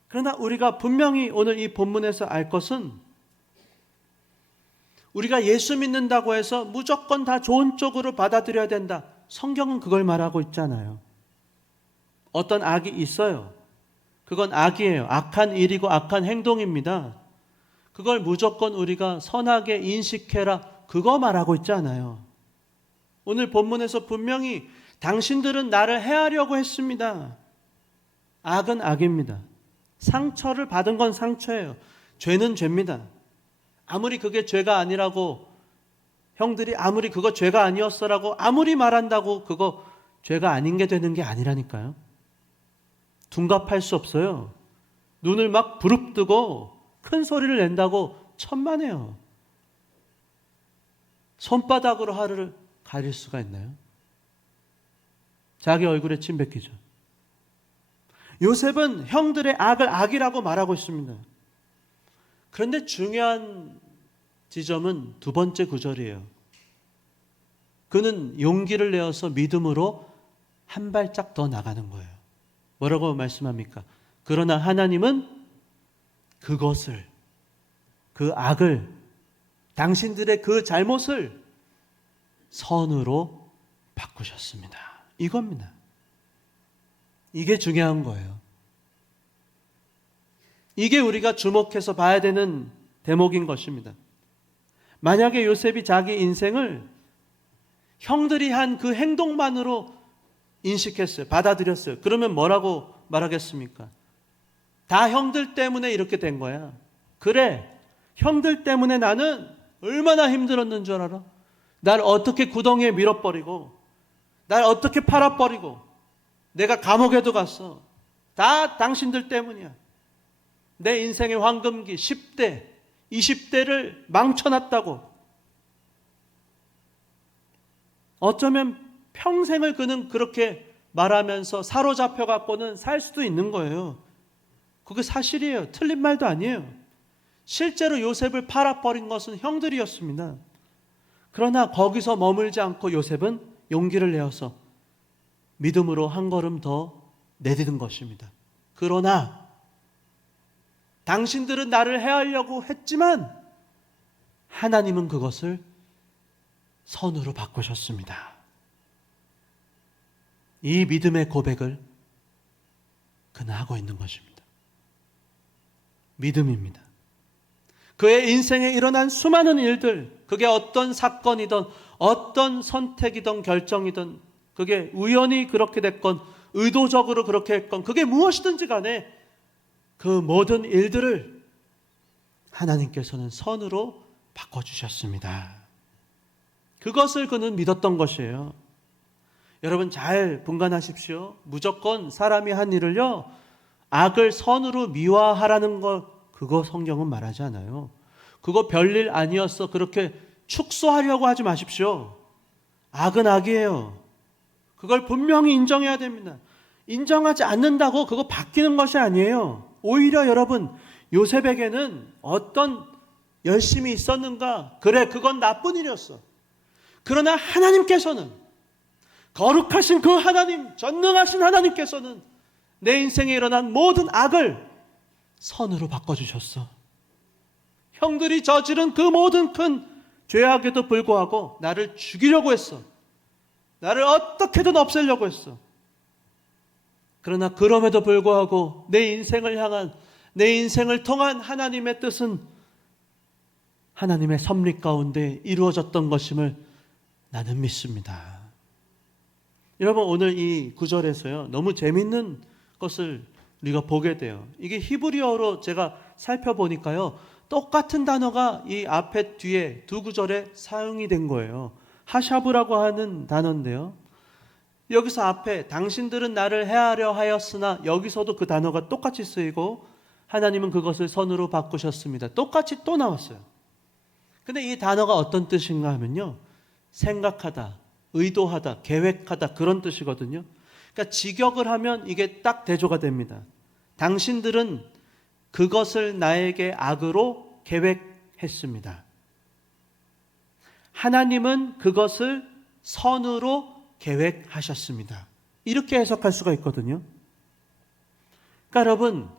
그러나 우리가 분명히 오늘 이 본문에서 알 것은, 우리가 예수 믿는다고 해서 무조건 다 좋은 쪽으로 받아들여야 된다. 성경은 그걸 말하고 있잖아요. 어떤 악이 있어요. 그건 악이에요. 악한 일이고 악한 행동입니다. 그걸 무조건 우리가 선하게 인식해라. 그거 말하고 있지 않아요. 오늘 본문에서 분명히 당신들은 나를 해하려고 했습니다. 악은 악입니다. 상처를 받은 건 상처예요. 죄는 죄입니다. 아무리 그게 죄가 아니라고, 형들이 아무리 그거 죄가 아니었어라고 아무리 말한다고 그거 죄가 아닌 게 되는 게 아니라니까요. 둔갑할 수 없어요. 눈을 막 부릅뜨고 큰 소리를 낸다고 천만에요. 손바닥으로 하루를 가릴 수가 있나요? 자기 얼굴에 침 뱉기죠. 요셉은 형들의 악을 악이라고 말하고 있습니다. 그런데 중요한 지점은 두 번째 구절이에요. 그는 용기를 내어서 믿음으로 한 발짝 더 나가는 거예요. 뭐라고 말씀합니까? 그러나 하나님은 그것을, 그 악을, 당신들의 그 잘못을 선으로 바꾸셨습니다. 이겁니다. 이게 중요한 거예요. 이게 우리가 주목해서 봐야 되는 대목인 것입니다. 만약에 요셉이 자기 인생을 형들이 한 그 행동만으로 인식했어요. 받아들였어요. 그러면 뭐라고 말하겠습니까? 다 형들 때문에 이렇게 된 거야. 그래, 형들 때문에 나는 얼마나 힘들었는 줄 알아? 날 어떻게 구덩이에 밀어버리고, 날 어떻게 팔아버리고, 내가 감옥에도 갔어. 다 당신들 때문이야. 내 인생의 황금기 10대, 20대를 망쳐놨다고. 어쩌면 평생을 그는 그렇게 말하면서 사로잡혀 갖고는 살 수도 있는 거예요. 그게 사실이에요. 틀린 말도 아니에요. 실제로 요셉을 팔아버린 것은 형들이었습니다. 그러나 거기서 머물지 않고 요셉은 용기를 내어서 믿음으로 한 걸음 더 내딛은 것입니다. 그러나 당신들은 나를 해하려고 했지만 하나님은 그것을 선으로 바꾸셨습니다. 이 믿음의 고백을 그는 하고 있는 것입니다. 믿음입니다. 그의 인생에 일어난 수많은 일들, 그게 어떤 사건이든 어떤 선택이든 결정이든, 그게 우연히 그렇게 됐건 의도적으로 그렇게 했건, 그게 무엇이든지 간에 그 모든 일들을 하나님께서는 선으로 바꿔주셨습니다. 그것을 그는 믿었던 것이에요. 여러분 잘 분간하십시오. 무조건 사람이 한 일을요, 악을 선으로 미화하라는 것, 그거 성경은 말하지 않아요. 그거 별일 아니었어, 그렇게 축소하려고 하지 마십시오. 악은 악이에요. 그걸 분명히 인정해야 됩니다. 인정하지 않는다고 그거 바뀌는 것이 아니에요. 오히려 여러분, 요셉에게는 어떤 열심이 있었는가? 그래, 그건 나쁜 일이었어. 그러나 하나님께서는, 거룩하신 그 하나님, 전능하신 하나님께서는 내 인생에 일어난 모든 악을 선으로 바꿔주셨어. 형들이 저지른 그 모든 큰 죄악에도 불구하고 나를 죽이려고 했어. 나를 어떻게든 없애려고 했어. 그러나 그럼에도 불구하고 내 인생을 향한, 내 인생을 통한 하나님의 뜻은 하나님의 섭리 가운데 이루어졌던 것임을 나는 믿습니다. 여러분, 오늘 이 구절에서요, 너무 재밌는 것을 우리가 보게 돼요. 이게 히브리어로 제가 살펴보니까요, 똑같은 단어가 이 앞에 뒤에 두 구절에 사용이 된 거예요. 하샤브라고 하는 단어인데요, 여기서 앞에 당신들은 나를 해하려 하였으나, 여기서도 그 단어가 똑같이 쓰이고 하나님은 그것을 선으로 바꾸셨습니다. 똑같이 또 나왔어요. 근데 이 단어가 어떤 뜻인가 하면요, 생각하다, 의도하다, 계획하다, 그런 뜻이거든요. 그러니까 직역을 하면 이게 딱 대조가 됩니다. 당신들은 그것을 나에게 악으로 계획했습니다. 하나님은 그것을 선으로 계획하셨습니다. 이렇게 해석할 수가 있거든요. 그러니까 여러분,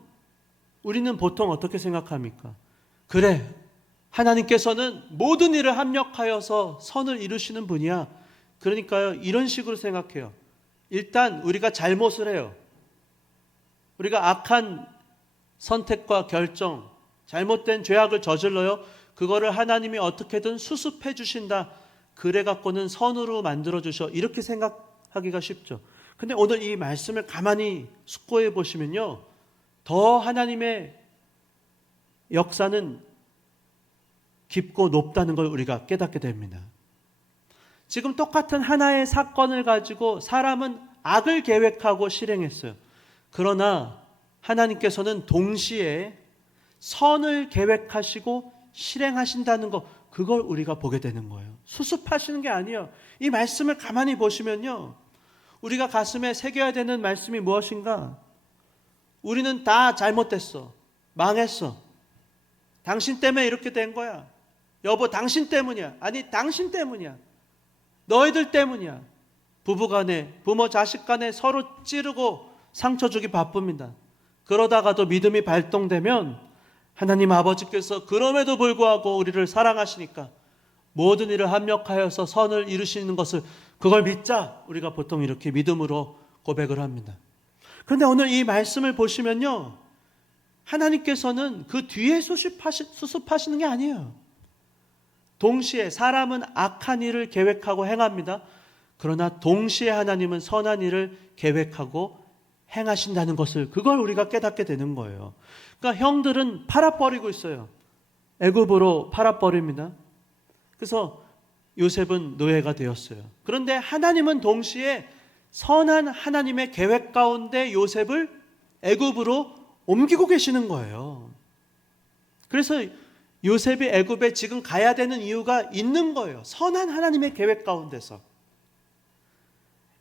우리는 보통 어떻게 생각합니까? 그래, 하나님께서는 모든 일을 합력하여서 선을 이루시는 분이야. 그러니까요, 이런 식으로 생각해요. 일단 우리가 잘못을 해요. 우리가 악한 선택과 결정, 잘못된 죄악을 저질러요. 그거를 하나님이 어떻게든 수습해 주신다. 그래 갖고는 선으로 만들어 주셔. 이렇게 생각하기가 쉽죠. 근데 오늘 이 말씀을 가만히 숙고해 보시면요, 더 하나님의 역사는 깊고 높다는 걸 우리가 깨닫게 됩니다. 지금 똑같은 하나의 사건을 가지고 사람은 악을 계획하고 실행했어요. 그러나 하나님께서는 동시에 선을 계획하시고 실행하신다는 것, 그걸 우리가 보게 되는 거예요. 수습하시는 게 아니에요. 이 말씀을 가만히 보시면요, 우리가 가슴에 새겨야 되는 말씀이 무엇인가? 우리는 다 잘못됐어. 망했어. 당신 때문에 이렇게 된 거야. 여보, 당신 때문이야. 아니, 당신 때문이야. 너희들 때문이야. 부부간에, 부모 자식간에 서로 찌르고 상처 주기 바쁩니다. 그러다가도 믿음이 발동되면 하나님 아버지께서 그럼에도 불구하고 우리를 사랑하시니까 모든 일을 합력하여서 선을 이루시는 것을, 그걸 믿자. 우리가 보통 이렇게 믿음으로 고백을 합니다. 그런데 오늘 이 말씀을 보시면요, 하나님께서는 그 뒤에 수습하시는 게 아니에요. 동시에 사람은 악한 일을 계획하고 행합니다. 그러나 동시에 하나님은 선한 일을 계획하고 행하신다는 것을, 그걸 우리가 깨닫게 되는 거예요. 그러니까 형들은 팔아버리고 있어요. 애굽으로 팔아버립니다. 그래서 요셉은 노예가 되었어요. 그런데 하나님은 동시에 선한 하나님의 계획 가운데 요셉을 애굽으로 옮기고 계시는 거예요. 그래서 요셉이 애굽에 지금 가야 되는 이유가 있는 거예요. 선한 하나님의 계획 가운데서.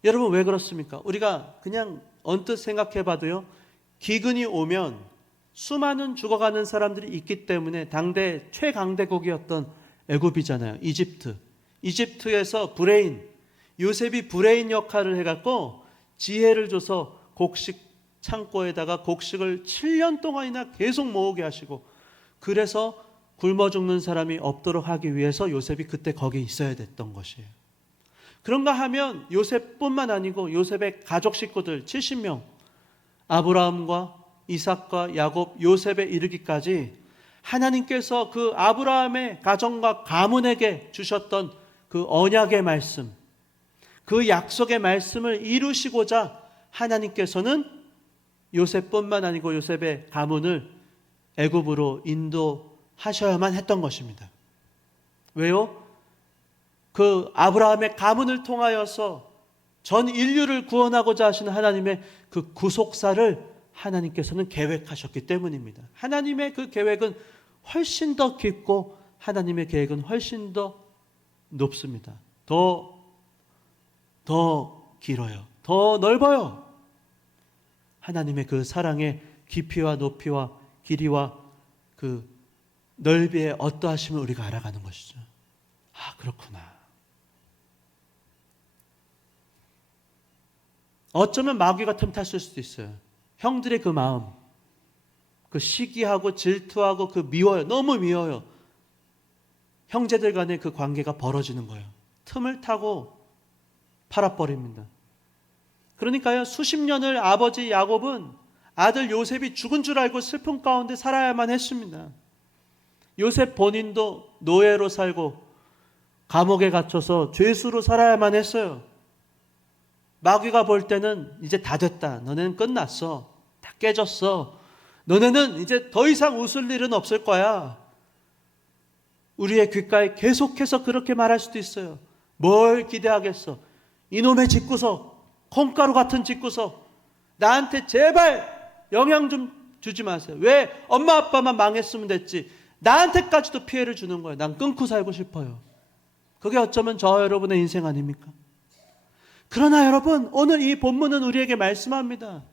여러분, 왜 그렇습니까? 우리가 그냥 언뜻 생각해 봐도요, 기근이 오면 수많은 죽어가는 사람들이 있기 때문에 당대 최강대국이었던 애굽이잖아요. 이집트에서 브레인, 요셉이 브레인 역할을 해갖고 지혜를 줘서 곡식 창고에다가 곡식을 7년 동안이나 계속 모으게 하시고, 그래서 굶어 죽는 사람이 없도록 하기 위해서 요셉이 그때 거기 있어야 됐던 것이에요. 그런가 하면 요셉뿐만 아니고 요셉의 가족 식구들 70명, 아브라함과 이삭과 야곱, 요셉에 이르기까지 하나님께서 그 아브라함의 가정과 가문에게 주셨던 그 언약의 말씀, 그 약속의 말씀을 이루시고자 하나님께서는 요셉뿐만 아니고 요셉의 가문을 애굽으로 인도하셔야만 했던 것입니다. 왜요? 그 아브라함의 가문을 통하여서 전 인류를 구원하고자 하시는 하나님의 그 구속사를 하나님께서는 계획하셨기 때문입니다. 하나님의 그 계획은 훨씬 더 깊고 하나님의 계획은 훨씬 더 높습니다. 더 길어요. 더 넓어요. 하나님의 그 사랑의 깊이와 높이와 길이와 그 넓이의 어떠하심을 우리가 알아가는 것이죠. 아, 그렇구나. 어쩌면 마귀가 틈탔을 수도 있어요. 형들의 그 마음, 그 시기하고 질투하고 그 미워요. 너무 미워요. 형제들 간의 그 관계가 벌어지는 거예요. 틈을 타고 팔아버립니다. 그러니까요, 수십 년을 아버지 야곱은 아들 요셉이 죽은 줄 알고 슬픔 가운데 살아야만 했습니다. 요셉 본인도 노예로 살고 감옥에 갇혀서 죄수로 살아야만 했어요. 마귀가 볼 때는 이제 다 됐다. 너네는 끝났어. 다 깨졌어. 너네는 이제 더 이상 웃을 일은 없을 거야. 우리의 귓가에 계속해서 그렇게 말할 수도 있어요. 뭘 기대하겠어. 이놈의 집구석, 콩가루 같은 집구석, 나한테 제발 영향 좀 주지 마세요. 왜? 엄마 아빠만 망했으면 됐지. 나한테까지도 피해를 주는 거예요. 난 끊고 살고 싶어요. 그게 어쩌면 저 여러분의 인생 아닙니까? 그러나 여러분, 오늘 이 본문은 우리에게 말씀합니다.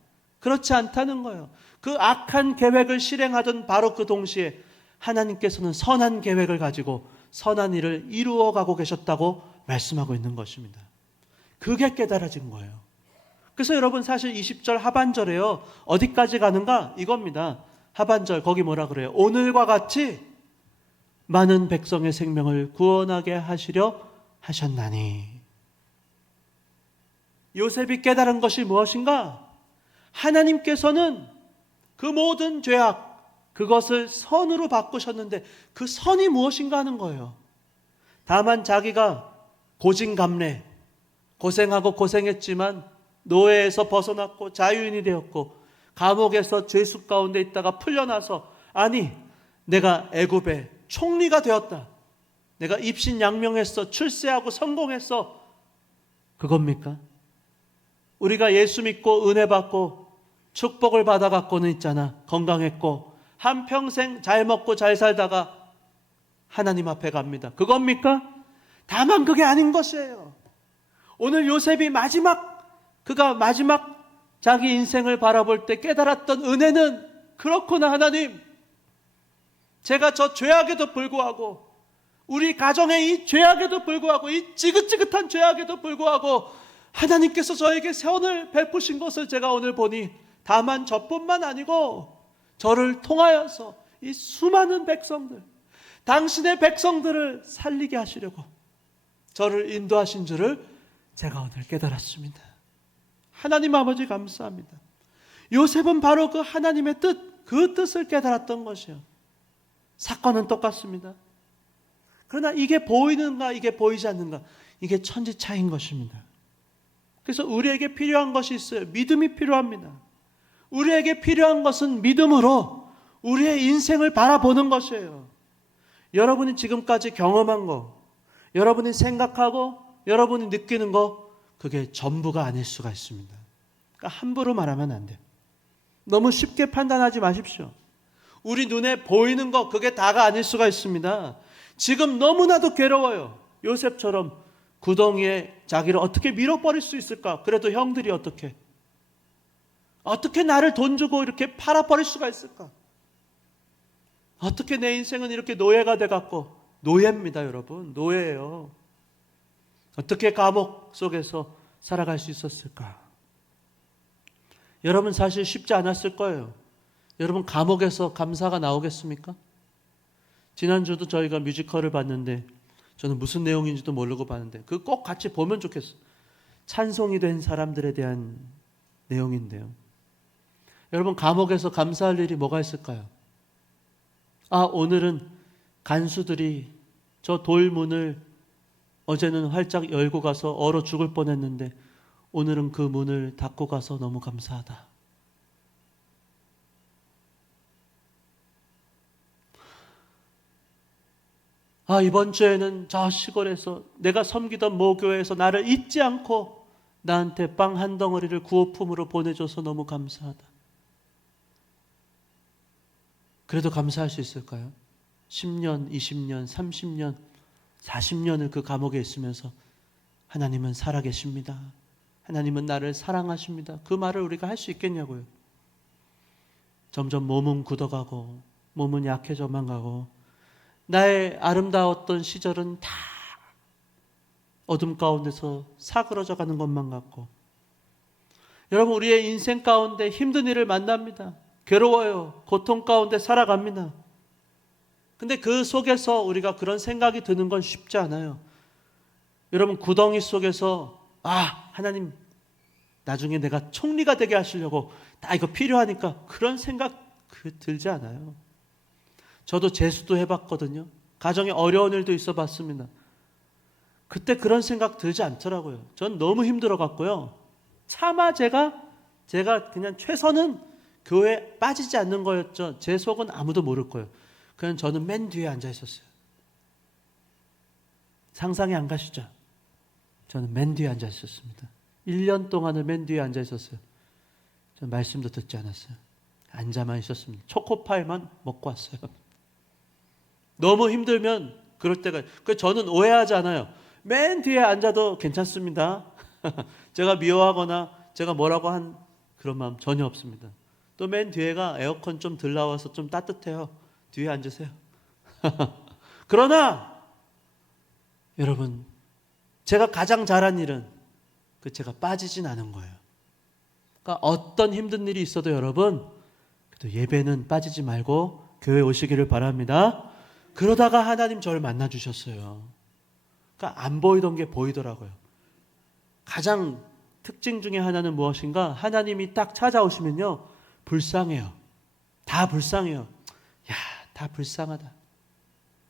그렇지 않다는 거예요. 그 악한 계획을 실행하던 바로 그 동시에 하나님께서는 선한 계획을 가지고 선한 일을 이루어가고 계셨다고 말씀하고 있는 것입니다. 그게 깨달아진 거예요. 그래서 여러분 사실 20절 하반절에요. 어디까지 가는가? 이겁니다. 하반절 거기 뭐라 그래요? 오늘과 같이 많은 백성의 생명을 구원하게 하시려 하셨나니. 요셉이 깨달은 것이 무엇인가? 하나님께서는 그 모든 죄악, 그것을 선으로 바꾸셨는데 그 선이 무엇인가 하는 거예요. 다만 자기가 고진감래, 고생하고 고생했지만 노예에서 벗어났고 자유인이 되었고 감옥에서 죄수 가운데 있다가 풀려나서 아니 내가 애굽의 총리가 되었다. 내가 입신양명했어. 출세하고 성공했어. 그겁니까? 우리가 예수 믿고 은혜 받고 축복을 받아갖고는 있잖아. 건강했고 한평생 잘 먹고 잘 살다가 하나님 앞에 갑니다. 그겁니까? 다만 그게 아닌 것이에요. 오늘 요셉이 그가 마지막 자기 인생을 바라볼 때 깨달았던 은혜는 그렇구나. 하나님, 제가 저 죄악에도 불구하고 우리 가정의 이 죄악에도 불구하고 이 지긋지긋한 죄악에도 불구하고 하나님께서 저에게 선을 베푸신 것을 제가 오늘 보니 다만 저뿐만 아니고 저를 통하여서 이 수많은 백성들, 당신의 백성들을 살리게 하시려고 저를 인도하신 줄을 제가 오늘 깨달았습니다. 하나님 아버지 감사합니다. 요셉은 바로 그 하나님의 뜻, 그 뜻을 깨달았던 것이요. 사건은 똑같습니다. 그러나 이게 보이는가 이게 보이지 않는가, 이게 천지 차이인 것입니다. 그래서 우리에게 필요한 것이 있어요. 믿음이 필요합니다. 우리에게 필요한 것은 믿음으로 우리의 인생을 바라보는 것이에요. 여러분이 지금까지 경험한 거, 여러분이 생각하고 여러분이 느끼는 거, 그게 전부가 아닐 수가 있습니다. 그러니까 함부로 말하면 안 돼요. 너무 쉽게 판단하지 마십시오. 우리 눈에 보이는 거, 그게 다가 아닐 수가 있습니다. 지금 너무나도 괴로워요. 요셉처럼 구덩이에 자기를 어떻게 밀어버릴 수 있을까? 그래도 형들이 어떻게 나를 돈 주고 이렇게 팔아버릴 수가 있을까? 어떻게 내 인생은 이렇게 노예가 돼갖고, 노예입니다 여러분, 노예예요. 어떻게 감옥 속에서 살아갈 수 있었을까? 여러분 사실 쉽지 않았을 거예요. 여러분 감옥에서 감사가 나오겠습니까? 지난주도 저희가 뮤지컬을 봤는데 저는 무슨 내용인지도 모르고 봤는데 그거 꼭 같이 보면 좋겠어요. 찬송이 된 사람들에 대한 내용인데요. 여러분 감옥에서 감사할 일이 뭐가 있을까요? 오늘은 간수들이 저 돌문을 어제는 활짝 열고 가서 얼어 죽을 뻔했는데 오늘은 그 문을 닫고 가서 너무 감사하다. 이번 주에는 저 시골에서 내가 섬기던 모교회에서 나를 잊지 않고 나한테 빵 한 덩어리를 구호품으로 보내줘서 너무 감사하다. 그래도 감사할 수 있을까요? 10년, 20년, 30년, 40년을 그 감옥에 있으면서 하나님은 살아계십니다. 하나님은 나를 사랑하십니다. 그 말을 우리가 할 수 있겠냐고요. 점점 몸은 굳어가고 몸은 약해져만 가고 나의 아름다웠던 시절은 다 어둠 가운데서 사그러져 가는 것만 같고, 여러분 우리의 인생 가운데 힘든 일을 만납니다. 괴로워요. 고통 가운데 살아갑니다. 근데 그 속에서 우리가 그런 생각이 드는 건 쉽지 않아요. 여러분 구덩이 속에서 하나님 나중에 내가 총리가 되게 하시려고 나 이거 필요하니까 그런 생각 들지 않아요. 저도 재수도 해봤거든요. 가정에 어려운 일도 있어 봤습니다. 그때 그런 생각 들지 않더라고요. 전 너무 힘들어 갔고요. 차마 제가 그냥 최선은 교회에 빠지지 않는 거였죠. 제 속은 아무도 모를 거예요. 그냥 저는 맨 뒤에 앉아 있었어요. 상상이 안 가시죠? 저는 맨 뒤에 앉아 있었습니다. 1년 동안을 맨 뒤에 앉아 있었어요. 전 말씀도 듣지 않았어요. 앉아만 있었습니다. 초코파이만 먹고 왔어요. 너무 힘들면 그럴 때가, 저는 오해하지 않아요. 맨 뒤에 앉아도 괜찮습니다. 제가 미워하거나 제가 뭐라고 한 그런 마음 전혀 없습니다. 또 맨 뒤에가 에어컨 좀 덜 나와서 좀 따뜻해요. 뒤에 앉으세요. 그러나 여러분, 제가 가장 잘한 일은 제가 빠지진 않은 거예요. 그러니까 어떤 힘든 일이 있어도 여러분, 그래도 예배는 빠지지 말고 교회 오시기를 바랍니다. 그러다가 하나님 저를 만나 주셨어요. 그러니까 안 보이던 게 보이더라고요. 가장 특징 중에 하나는 무엇인가? 하나님이 딱 찾아오시면요, 불쌍해요. 다 불쌍해요. 야, 다 불쌍하다.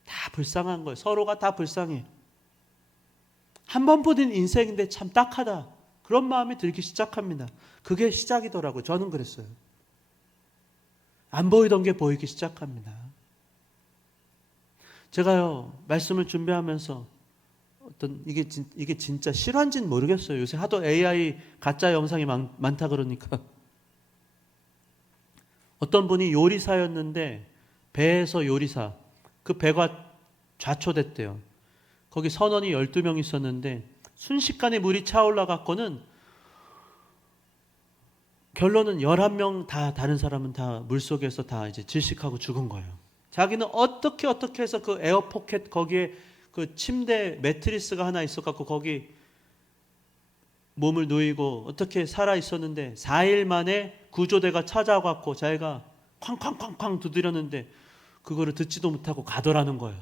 다 불쌍한 거예요. 서로가 다 불쌍해. 한 번뿐인 인생인데 참 딱하다. 그런 마음이 들기 시작합니다. 그게 시작이더라고요. 저는 그랬어요. 안 보이던 게 보이기 시작합니다. 제가요, 말씀을 준비하면서 이게 진짜 실화인지는 모르겠어요. 요새 하도 AI 가짜 영상이 많다 그러니까. 어떤 분이 요리사였는데 배에서 요리사, 그 배가 좌초됐대요. 거기 선원이 12명 있었는데 순식간에 물이 차올라갔고는 결론은 11명 다, 다른 사람은 다 물속에서 다 이제 질식하고 죽은 거예요. 자기는 어떻게 해서 그 에어포켓 거기에 그 침대 매트리스가 하나 있어갖고 거기 몸을 누이고 어떻게 살아 있었는데 4일 만에 구조대가 찾아와갖고 자기가 쾅쾅쾅쾅 두드렸는데 그거를 듣지도 못하고 가더라는 거예요.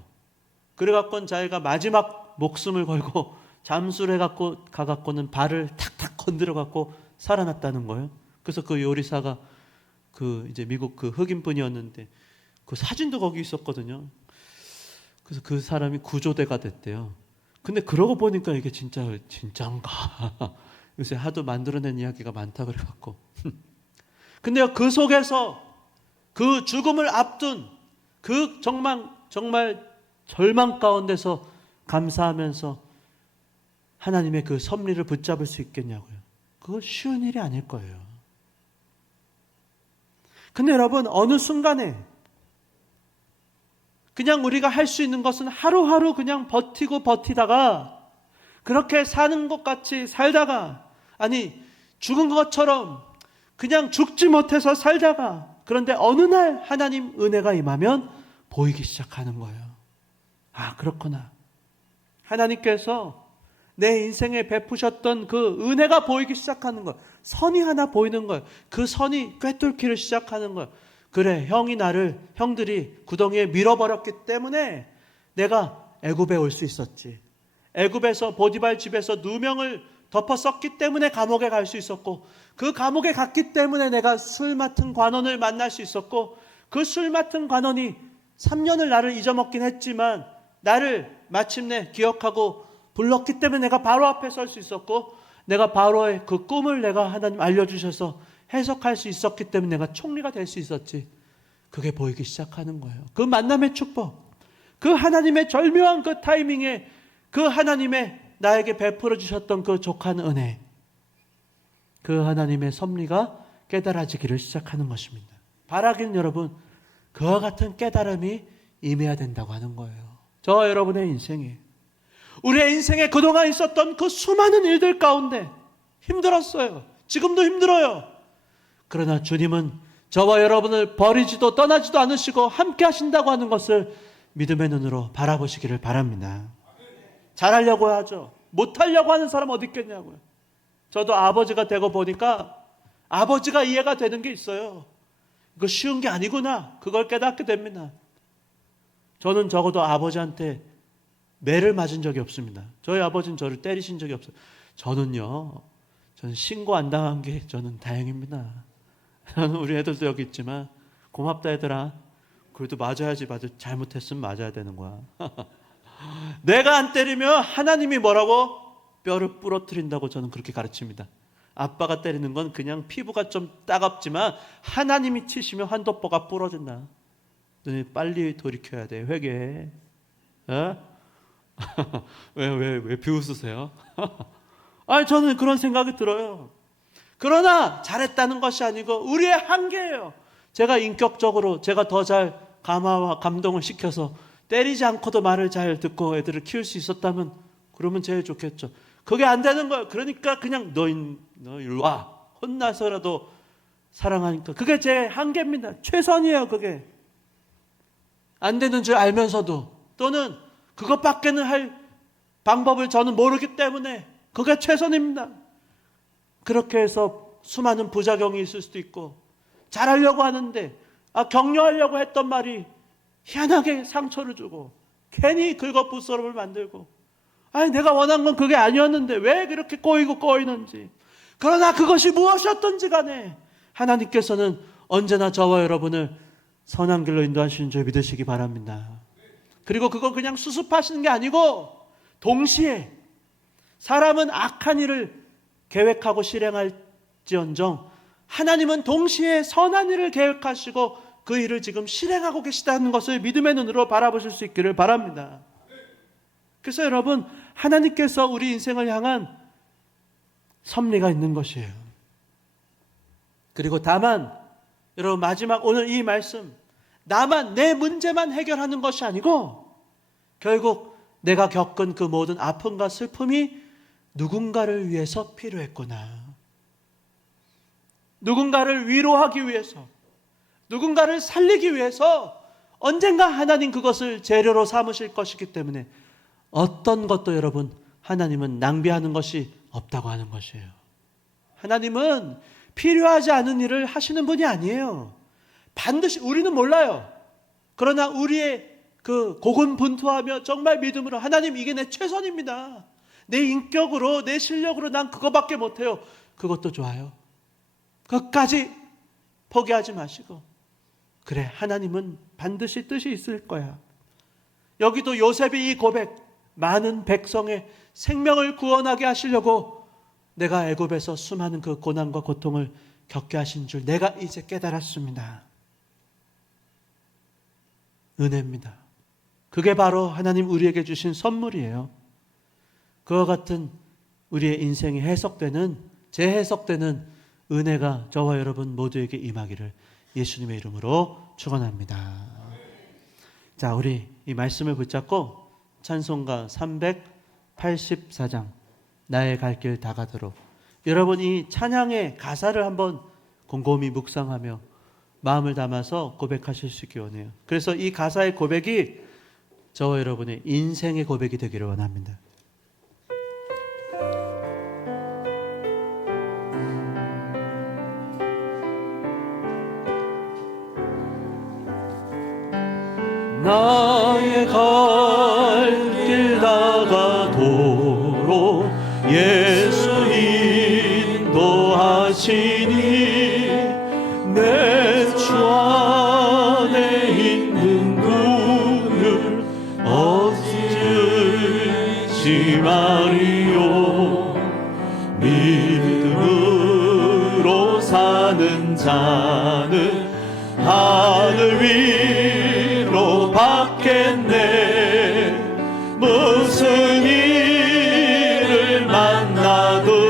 그래갖고 자기가 마지막 목숨을 걸고 잠수를 해갖고 가갖고는 발을 탁탁 건드려갖고 살아났다는 거예요. 그래서 그 요리사가 그 이제 미국 그 흑인 분이었는데 그 사진도 거기 있었거든요. 그래서 그 사람이 구조대가 됐대요. 근데 그러고 보니까 이게 진짜인가? 요새 하도 만들어낸 이야기가 많다 그래갖고. 근데요, 그 속에서 그 죽음을 앞둔 그 정말 절망 가운데서 감사하면서 하나님의 그 섭리를 붙잡을 수 있겠냐고요. 그거 쉬운 일이 아닐 거예요. 근데 여러분, 어느 순간에 그냥 우리가 할 수 있는 것은 하루하루 그냥 버티다가 그렇게 사는 것 같이 살다가, 아니 죽은 것처럼 그냥 죽지 못해서 살다가, 그런데 어느 날 하나님 은혜가 임하면 보이기 시작하는 거예요. 아, 그렇구나. 하나님께서 내 인생에 베푸셨던 그 은혜가 보이기 시작하는 거예요. 선이 하나 보이는 거예요. 그 선이 꿰뚫기를 시작하는 거예요. 그래, 형들이 구덩이에 밀어버렸기 때문에 내가 애굽에 올 수 있었지. 애굽에서 보디발 집에서 누명을 덮어 썼기 때문에 감옥에 갈 수 있었고, 그 감옥에 갔기 때문에 내가 술 맡은 관원을 만날 수 있었고, 그 술 맡은 관원이 3년을 나를 잊어먹긴 했지만 나를 마침내 기억하고 불렀기 때문에 내가 바로 앞에 설 수 있었고, 내가 바로의 그 꿈을 내가 하나님 알려주셔서 해석할 수 있었기 때문에 내가 총리가 될 수 있었지. 그게 보이기 시작하는 거예요. 그 만남의 축복, 그 하나님의 절묘한 그 타이밍에 그 하나님의 나에게 베풀어 주셨던 그 족한 은혜, 그 하나님의 섭리가 깨달아지기를 시작하는 것입니다. 바라기는 여러분, 그와 같은 깨달음이 임해야 된다고 하는 거예요. 저와 여러분의 인생에, 우리의 인생에 그동안 있었던 그 수많은 일들 가운데 힘들었어요. 지금도 힘들어요. 그러나 주님은 저와 여러분을 버리지도 떠나지도 않으시고 함께 하신다고 하는 것을 믿음의 눈으로 바라보시기를 바랍니다. 잘하려고 하죠. 못하려고 하는 사람 어디 있겠냐고요. 저도 아버지가 되고 보니까 아버지가 이해가 되는 게 있어요. 이거 쉬운 게 아니구나. 그걸 깨닫게 됩니다. 저는 적어도 아버지한테 매를 맞은 적이 없습니다. 저희 아버지는 저를 때리신 적이 없어요. 저는 신고 안 당한 게 저는 다행입니다. 우리 애들도 여기 있지만 고맙다 얘들아. 그래도 맞아야지. 잘못했으면 맞아야 되는 거야. 내가 안 때리면 하나님이 뭐라고? 뼈를 부러뜨린다고 저는 그렇게 가르칩니다. 아빠가 때리는 건 그냥 피부가 좀 따갑지만 하나님이 치시면 환도뼈가 부러진다. 너희 빨리 돌이켜야 돼. 회개해. 어? 왜 비웃으세요? 아니, 저는 그런 생각이 들어요. 그러나 잘했다는 것이 아니고 우리의 한계예요. 제가 인격적으로 제가 더 잘 감화와 감동을 시켜서 때리지 않고도 말을 잘 듣고 애들을 키울 수 있었다면 그러면 제일 좋겠죠. 그게 안 되는 거예요. 그러니까 그냥 너 일로 와. 혼나서라도 사랑하니까. 그게 제 한계입니다. 최선이에요. 그게. 안 되는 줄 알면서도 또는 그것밖에는 할 방법을 저는 모르기 때문에 그게 최선입니다. 그렇게 해서 수많은 부작용이 있을 수도 있고 잘하려고 하는데 격려하려고 했던 말이 희한하게 상처를 주고 괜히 긁어부스럼을 만들고 내가 원한 건 그게 아니었는데 왜 그렇게 꼬이는지. 그러나 그것이 무엇이었던지 간에 하나님께서는 언제나 저와 여러분을 선한 길로 인도하시는 줄 믿으시기 바랍니다. 그리고 그거 그냥 수습하시는 게 아니고 동시에 사람은 악한 일을 계획하고 실행할지언정 하나님은 동시에 선한 일을 계획하시고 그 일을 지금 실행하고 계시다는 것을 믿음의 눈으로 바라보실 수 있기를 바랍니다. 그래서 여러분, 하나님께서 우리 인생을 향한 섭리가 있는 것이에요. 그리고 다만 여러분, 마지막 오늘 이 말씀, 나만 내 문제만 해결하는 것이 아니고 결국 내가 겪은 그 모든 아픔과 슬픔이 누군가를 위해서 필요했구나. 누군가를 위로하기 위해서, 누군가를 살리기 위해서 언젠가 하나님 그것을 재료로 삼으실 것이기 때문에 어떤 것도 여러분, 하나님은 낭비하는 것이 없다고 하는 것이에요. 하나님은 필요하지 않은 일을 하시는 분이 아니에요. 반드시 우리는 몰라요. 그러나 우리의 그 고군분투하며 정말 믿음으로 하나님, 이게 내 최선입니다. 내 인격으로, 내 실력으로 난 그거밖에 못해요. 그것도 좋아요. 끝까지 포기하지 마시고, 그래, 하나님은 반드시 뜻이 있을 거야. 여기도 요셉이 이 고백, 많은 백성의 생명을 구원하게 하시려고 내가 애굽에서 수많은 그 고난과 고통을 겪게 하신 줄 내가 이제 깨달았습니다. 은혜입니다. 그게 바로 하나님 우리에게 주신 선물이에요. 그와 같은 우리의 인생이 해석되는, 재해석되는 은혜가 저와 여러분 모두에게 임하기를 예수님의 이름으로 축원합니다. 자, 우리 이 말씀을 붙잡고 찬송가 384장 나의 갈 길 다 가도록, 여러분 이 찬양의 가사를 한번 곰곰이 묵상하며 마음을 담아서 고백하실 수 있기 원해요. 그래서 이 가사의 고백이 저와 여러분의 인생의 고백이 되기를 원합니다. 나의 갈 길 다가도록 예수 인도하시니 내 주 안에 있는 눈을 어찌지 마리오. 믿음으로 사는 자는 하늘 위로 받겠네. 무슨 일을 만나든지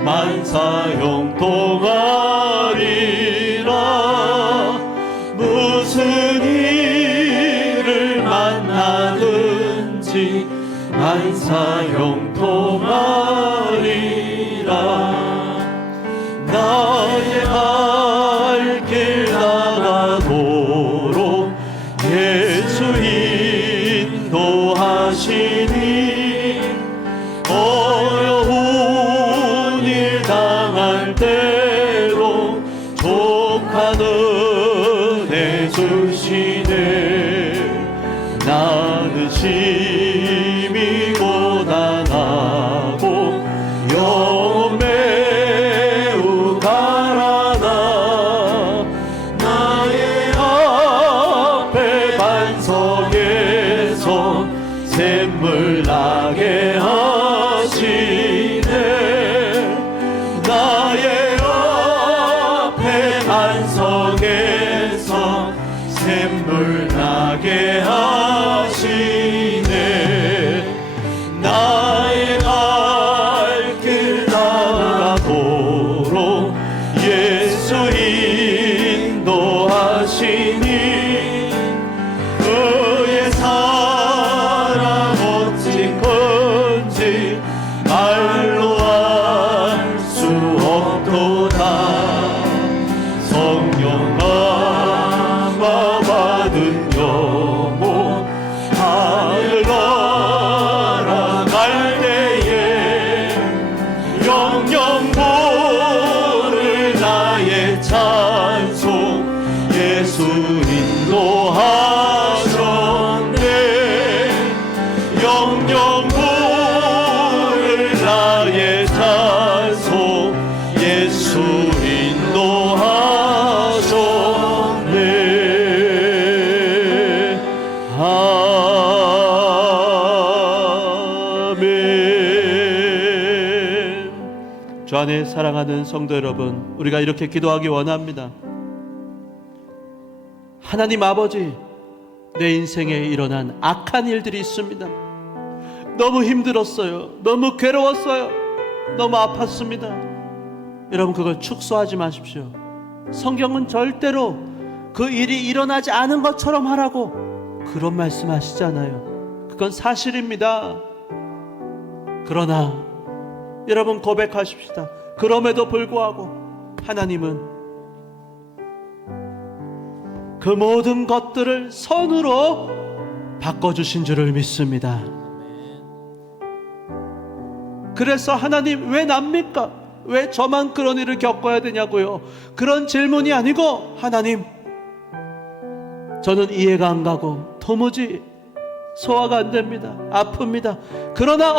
만사형통하리라. 무슨 일을 만나든지 만사형통하리라. 나의 갈 길 나가도록 예수 인도하시니 어려운 일 당할 때 말로 알 수 없도다. 성령 감화 받은 영혼 하늘 날아갈 때에 영영 부를 나의 찬송 예수 인도하셨네. 영영 부를 나의 찬송 예수 인도하셨네. 아멘. 주 안에 사랑하는 성도 여러분, 우리가 이렇게 기도하기 원합니다. 하나님 아버지, 내 인생에 일어난 악한 일들이 있습니다. 너무 힘들었어요. 너무 괴로웠어요. 너무 아팠습니다. 여러분, 그걸 축소하지 마십시오. 성경은 절대로 그 일이 일어나지 않은 것처럼 하라고 그런 말씀하시잖아요. 그건 사실입니다. 그러나 여러분, 고백하십시다. 그럼에도 불구하고 하나님은 그 모든 것들을 선으로 바꿔주신 줄을 믿습니다. 그래서 하나님, 왜 납니까? 왜 저만 그런 일을 겪어야 되냐고요? 그런 질문이 아니고, 하나님, 저는 이해가 안 가고 도무지 소화가 안 됩니다. 아픕니다. 그러나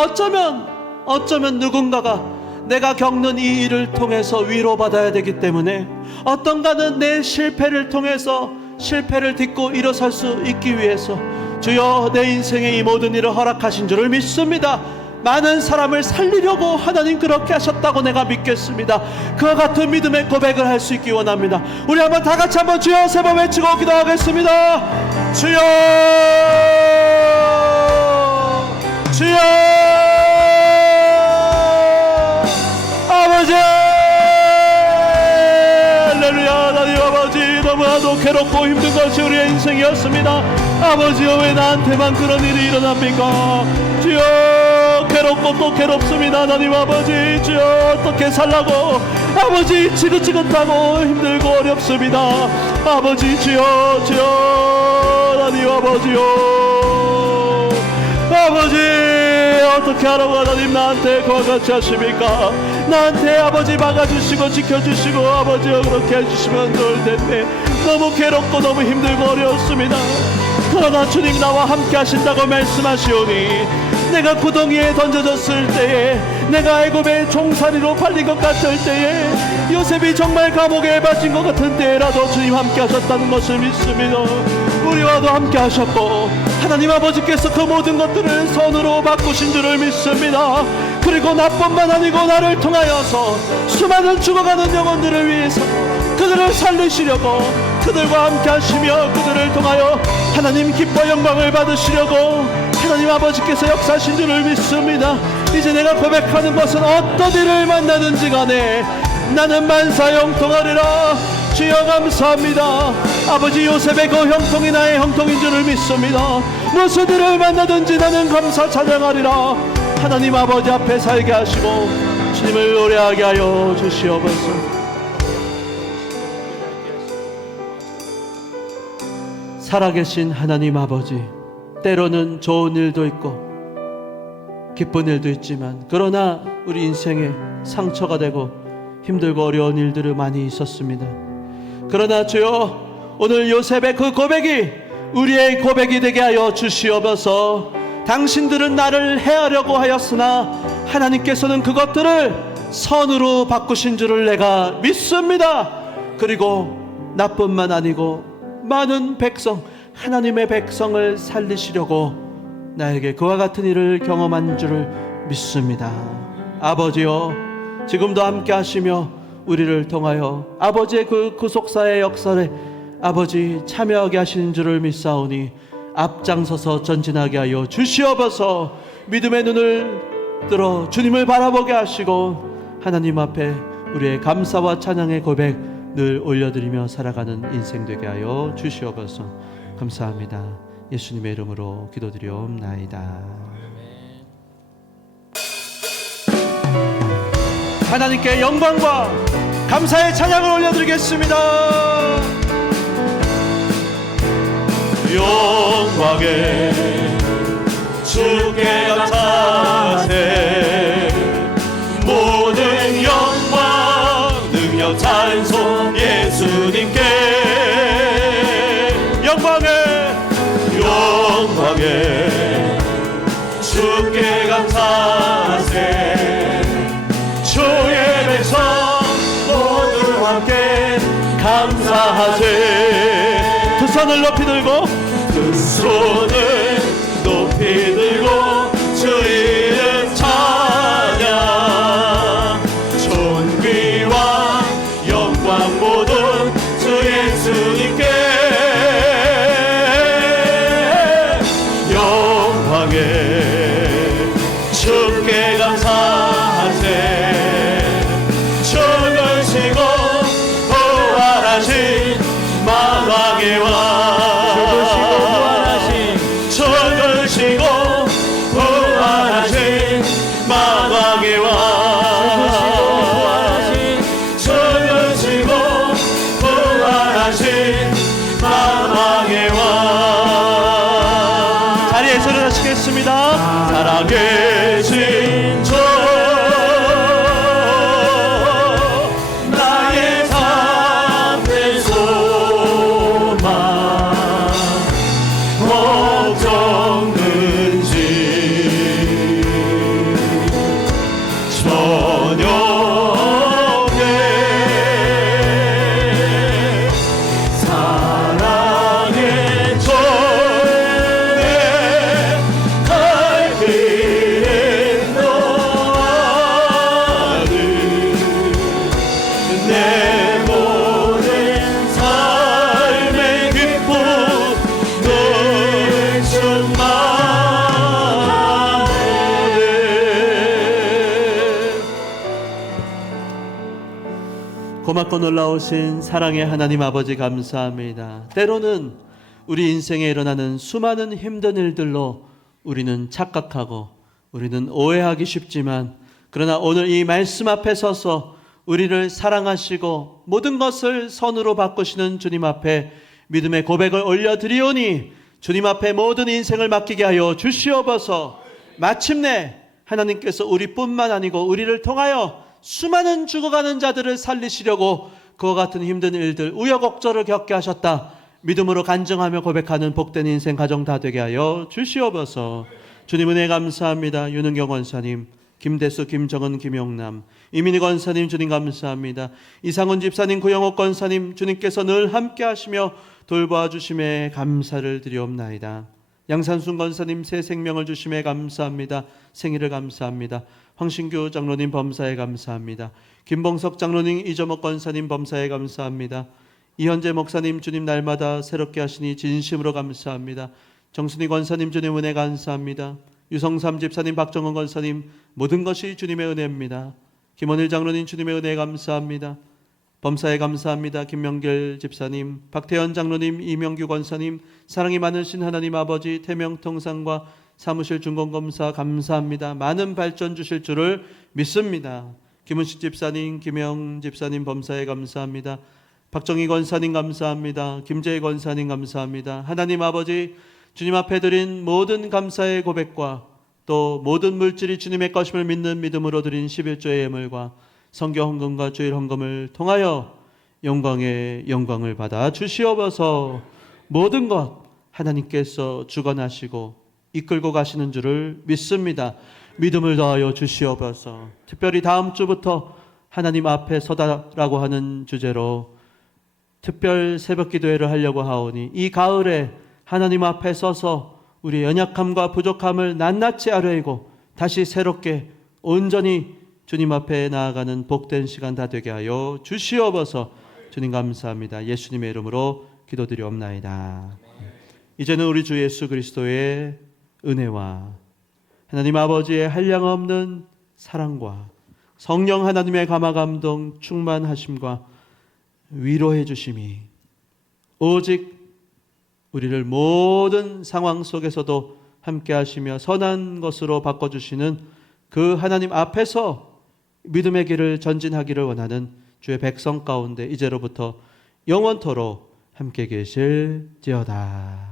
어쩌면 누군가가 내가 겪는 이 일을 통해서 위로받아야 되기 때문에, 어떤가는 내 실패를 통해서 실패를 딛고 일어설 수 있기 위해서 주여 내 인생에 이 모든 일을 허락하신 줄을 믿습니다. 많은 사람을 살리려고 하나님 그렇게 하셨다고 내가 믿겠습니다. 그와 같은 믿음의 고백을 할 수 있기 원합니다. 우리 한번 다 같이 한번 주여 세 번 외치고 기도하겠습니다. 주여, 주여, 아버지, 할렐루야. 하나님 아버지, 너무나도 괴롭고 힘든 것이 우리의 인생이었습니다. 아버지여, 왜 나한테만 그런 일이 일어납니까? 주여, 괴롭고 또 괴롭습니다. 하나님 아버지, 주여, 어떻게 살라고 아버지, 지긋지긋하고 힘들고 어렵습니다. 아버지, 주여, 주여, 하나님 아버지요, 아버지, 어떻게 하라고 하나님 나한테 그와 같이 하십니까? 나한테 아버지 막아주시고 지켜주시고 아버지여 그렇게 해주시면 좋을 텐데, 너무 괴롭고 너무 힘들고 어려웠습니다. 그러나 주님 나와 함께 하신다고 말씀하시오니, 내가 구덩이에 던져졌을 때에, 내가 애굽의 종살이로 팔린 것 같을 때에, 요셉이 정말 감옥에 빠진 것 같은 때라도 주님 함께 하셨다는 것을 믿습니다. 우리와도 함께 하셨고 하나님 아버지께서 그 모든 것들을 선으로 바꾸신 줄을 믿습니다. 그리고 나뿐만 아니고 나를 통하여서 수많은 죽어가는 영혼들을 위해서 그들을 살리시려고, 그들과 함께 하시며 그들을 통하여 하나님 기뻐 영광을 받으시려고 하나님 아버지께서 역사하신 줄을 믿습니다. 이제 내가 고백하는 것은 어떤 일을 만나든지 간에 나는 만사 형통하리라. 주여 감사합니다. 아버지, 요셉의 그 형통이 나의 형통인 줄을 믿습니다. 무슨 일을 만나든지 나는 감사 찬양하리라. 하나님 아버지 앞에 살게 하시고 주님을 노래하게 하여 주시옵소서. 살아계신 하나님 아버지, 때로는 좋은 일도 있고 기쁜 일도 있지만, 그러나 우리 인생에 상처가 되고 힘들고 어려운 일들이 많이 있었습니다. 그러나 주여, 오늘 요셉의 그 고백이 우리의 고백이 되게 하여 주시옵소서. 당신들은 나를 해하려고 하였으나 하나님께서는 그것들을 선으로 바꾸신 줄을 내가 믿습니다. 그리고 나뿐만 아니고 많은 백성, 하나님의 백성을 살리시려고 나에게 그와 같은 일을 경험한 줄을 믿습니다. 아버지여, 지금도 함께 하시며 우리를 통하여 아버지의 그 구속사의 역사에 아버지 참여하게 하시는 줄을 믿사오니 앞장서서 전진하게 하여 주시옵소서. 믿음의 눈을 들어 주님을 바라보게 하시고 하나님 앞에 우리의 감사와 찬양의 고백 늘 올려드리며 살아가는 인생 되게 하여 주시옵소서. 감사합니다. 예수님의 이름으로 기도드리옵나이다. 하나님께 영광과 감사의 찬양을 올려드리겠습니다. 영광에 주께 감사세. 모든 영광 능력 찬송 예수님께. 영광에 주께 감사세. 주의 백성 모두 함께 감사하세. 두 손을 높이 들고, 두 손을 높이 들고 주 이름 찬양. 존귀와 영광 모두 주 예수님께. 영광에 주께 감사하세. 죽으시고 부활하신 만왕의 왕. 죽으시고 부활하신 만왕의 왕. 죽으시고 부활하신 만왕의 왕. 자리에서 일어나시겠습니다. 살아계신 주 나의 참된 소망. 걱정는지 저녁에 사랑의 전에 갈 길은 너와는 내 모든 삶의 기쁨 늘 충만해. 고맙고 놀라우신 사랑의 하나님 아버지 감사합니다. 때로는 우리 인생에 일어나는 수많은 힘든 일들로 우리는 착각하고 우리는 오해하기 쉽지만, 그러나 오늘 이 말씀 앞에 서서 우리를 사랑하시고 모든 것을 선으로 바꾸시는 주님 앞에 믿음의 고백을 올려드리오니 주님 앞에 모든 인생을 맡기게 하여 주시옵소서. 마침내 하나님께서 우리뿐만 아니고 우리를 통하여 수많은 죽어가는 자들을 살리시려고 그와 같은 힘든 일들, 우여곡절을 겪게 하셨다. 믿음으로 간증하며 고백하는 복된 인생 가정 다 되게 하여 주시옵소서. 주님 은혜 감사합니다. 윤은경 권사님, 김대수, 김정은, 김용남, 이민희 권사님 주님 감사합니다. 이상훈 집사님, 구영옥 권사님 주님께서 늘 함께 하시며 돌보아 주심에 감사를 드리옵나이다. 양산순 권사님 새 생명을 주심에 감사합니다. 생일을 감사합니다. 황신규 장로님 범사에 감사합니다. 김봉석 장로님, 이정옥 권사님 범사에 감사합니다. 이현재 목사님 주님 날마다 새롭게 하시니 진심으로 감사합니다. 정순희 권사님 주님 은혜 감사합니다. 유성삼 집사님, 박정은 권사님 모든 것이 주님의 은혜입니다. 김원일 장로님 주님의 은혜 감사합니다. 범사에 감사합니다. 김명길 집사님, 박태현 장로님, 이명규 권사님, 사랑이 많으신 하나님 아버지, 태명통상과 사무실 준공검사 감사합니다. 많은 발전 주실 줄을 믿습니다. 김은식 집사님, 김영 집사님 범사에 감사합니다. 박정희 권사님 감사합니다. 김재희 권사님 감사합니다. 하나님 아버지, 주님 앞에 드린 모든 감사의 고백과 또 모든 물질이 주님의 것임을 믿는 믿음으로 드린 11조의 예물과 성경 헌금과 주일 헌금을 통하여 영광의 영광을 받아 주시옵소서. 모든 것 하나님께서 주관하시고 이끌고 가시는 줄을 믿습니다. 믿음을 더하여 주시옵소서. 특별히 다음 주부터 하나님 앞에 서다라고 하는 주제로 특별 새벽 기도회를 하려고 하오니, 이 가을에 하나님 앞에 서서 우리의 연약함과 부족함을 낱낱이 아뢰고 다시 새롭게 온전히 주님 앞에 나아가는 복된 시간 다 되게 하여 주시옵소서. 주님 감사합니다. 예수님의 이름으로 기도드리옵나이다. 이제는 우리 주 예수 그리스도의 은혜와 하나님 아버지의 한량없는 사랑과 성령 하나님의 감화감동 충만하심과 위로해 주심이 오직 우리를 모든 상황 속에서도 함께 하시며 선한 것으로 바꿔주시는 그 하나님 앞에서 믿음의 길을 전진하기를 원하는 주의 백성 가운데 이제로부터 영원토록 함께 계실지어다.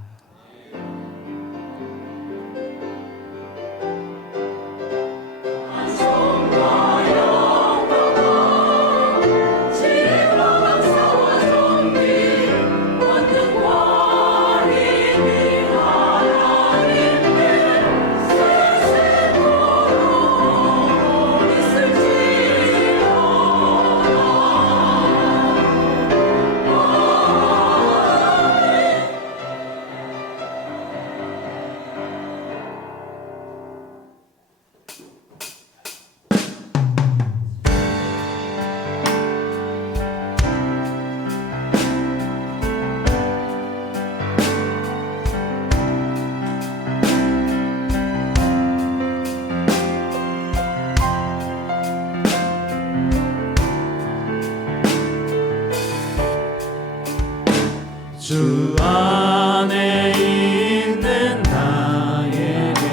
주 안에 있는 나에게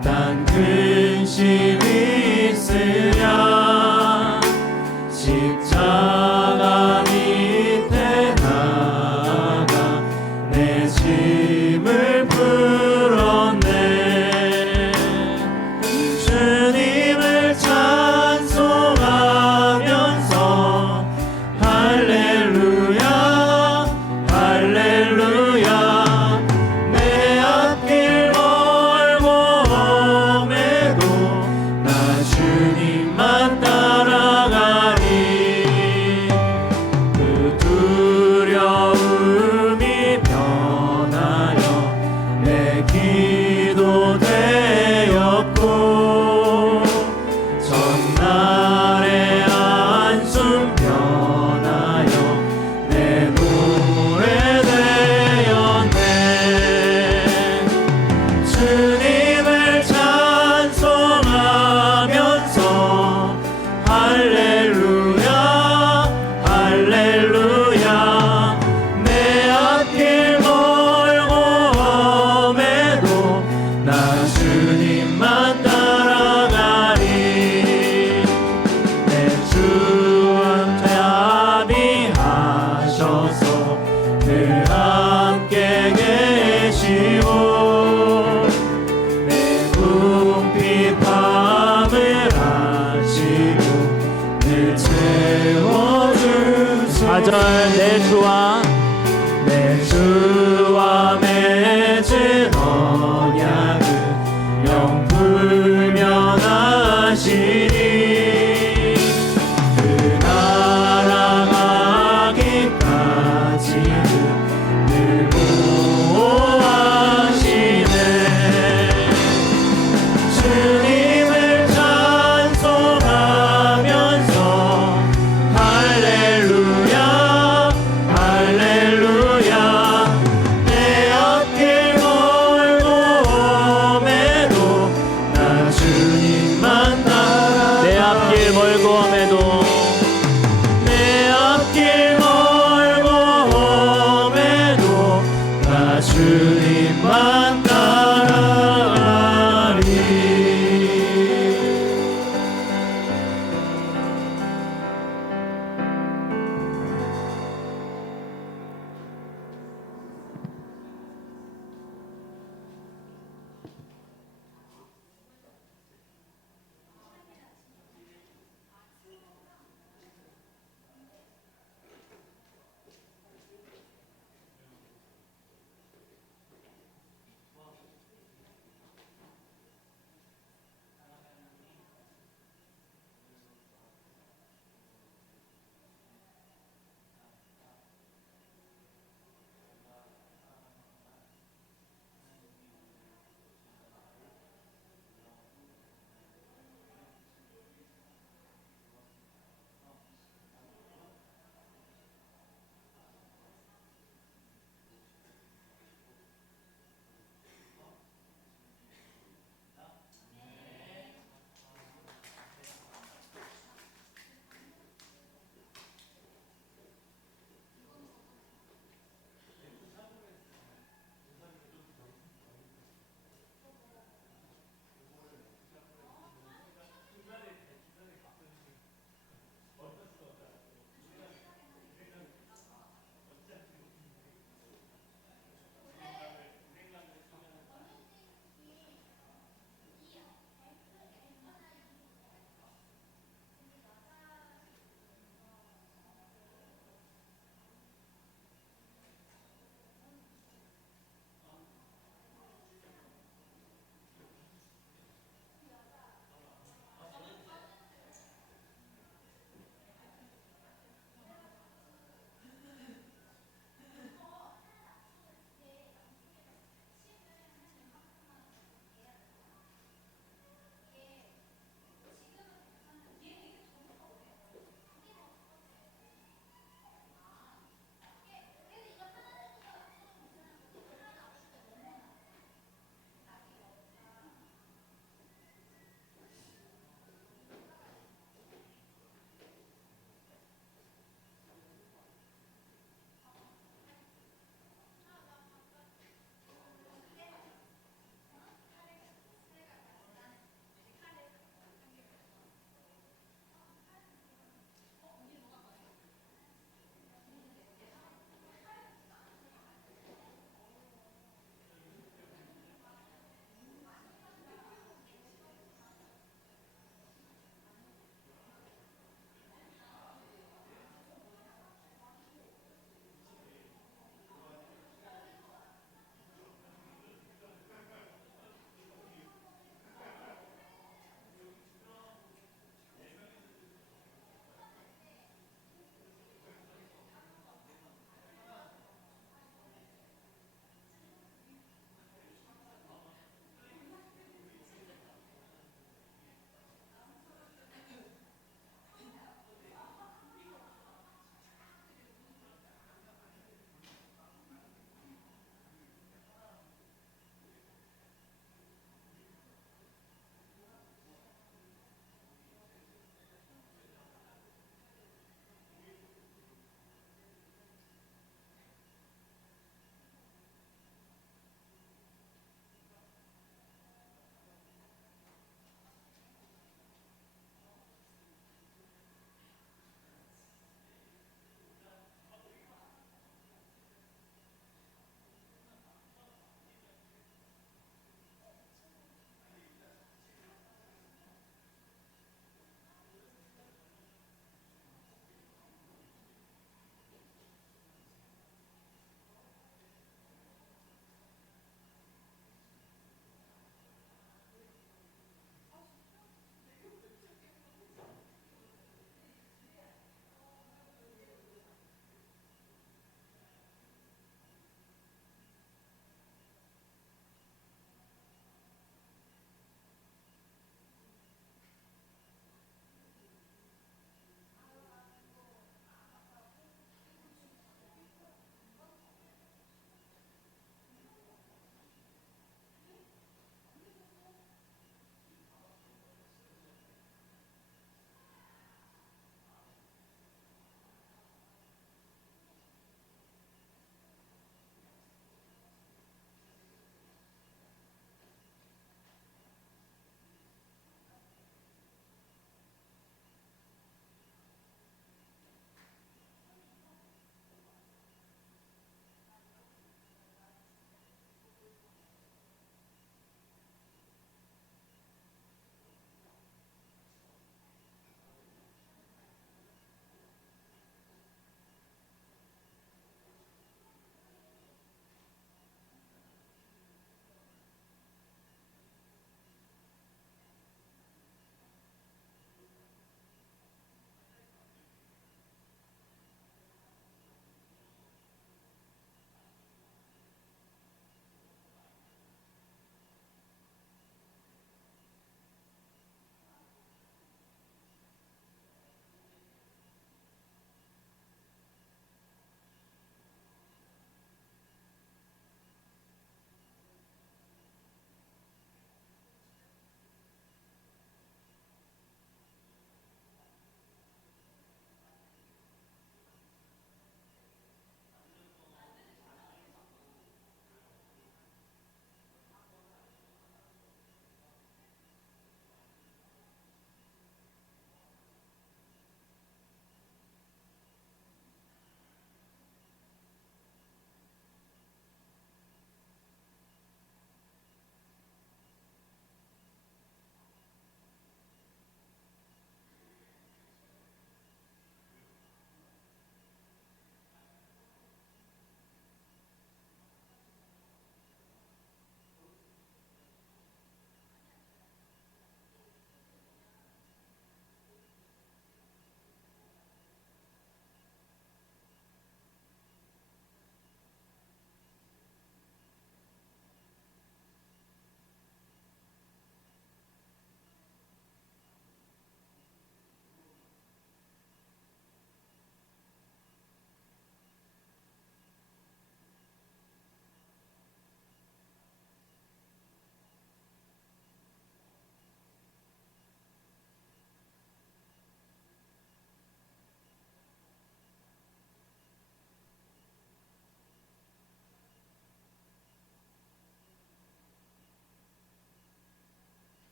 단 근심이 있으랴. 십자가 밑에 나아가 내 짐을 풀었네. 주님을 찬송하면서 할렐루야 할렐루야. 내 앞길 멀고 험해도 나 주님만 따라가리. 그 두려움이 변하여 내 기도 되었고 전날의 한숨 변하여 내 노래 되었네. 주님을 찬송하면서 할렐루야 할렐루야. 내 앞길 멀고 험해도 나 주님만 따라가리. 내 주한테 합의하셔서 늘 함께 계시오. 내 궁핍함을 아시고 늘 채워주소서. 4절 내 주와 맺은 언약은 영불면하시니 그 나라 가기까지는 늘 보호하시네. 주님을 찬송하면서 할렐루야 할렐루야. 내 앞길 멀고 험해도 나 주님만 따라. 내 앞길 멀고 험해도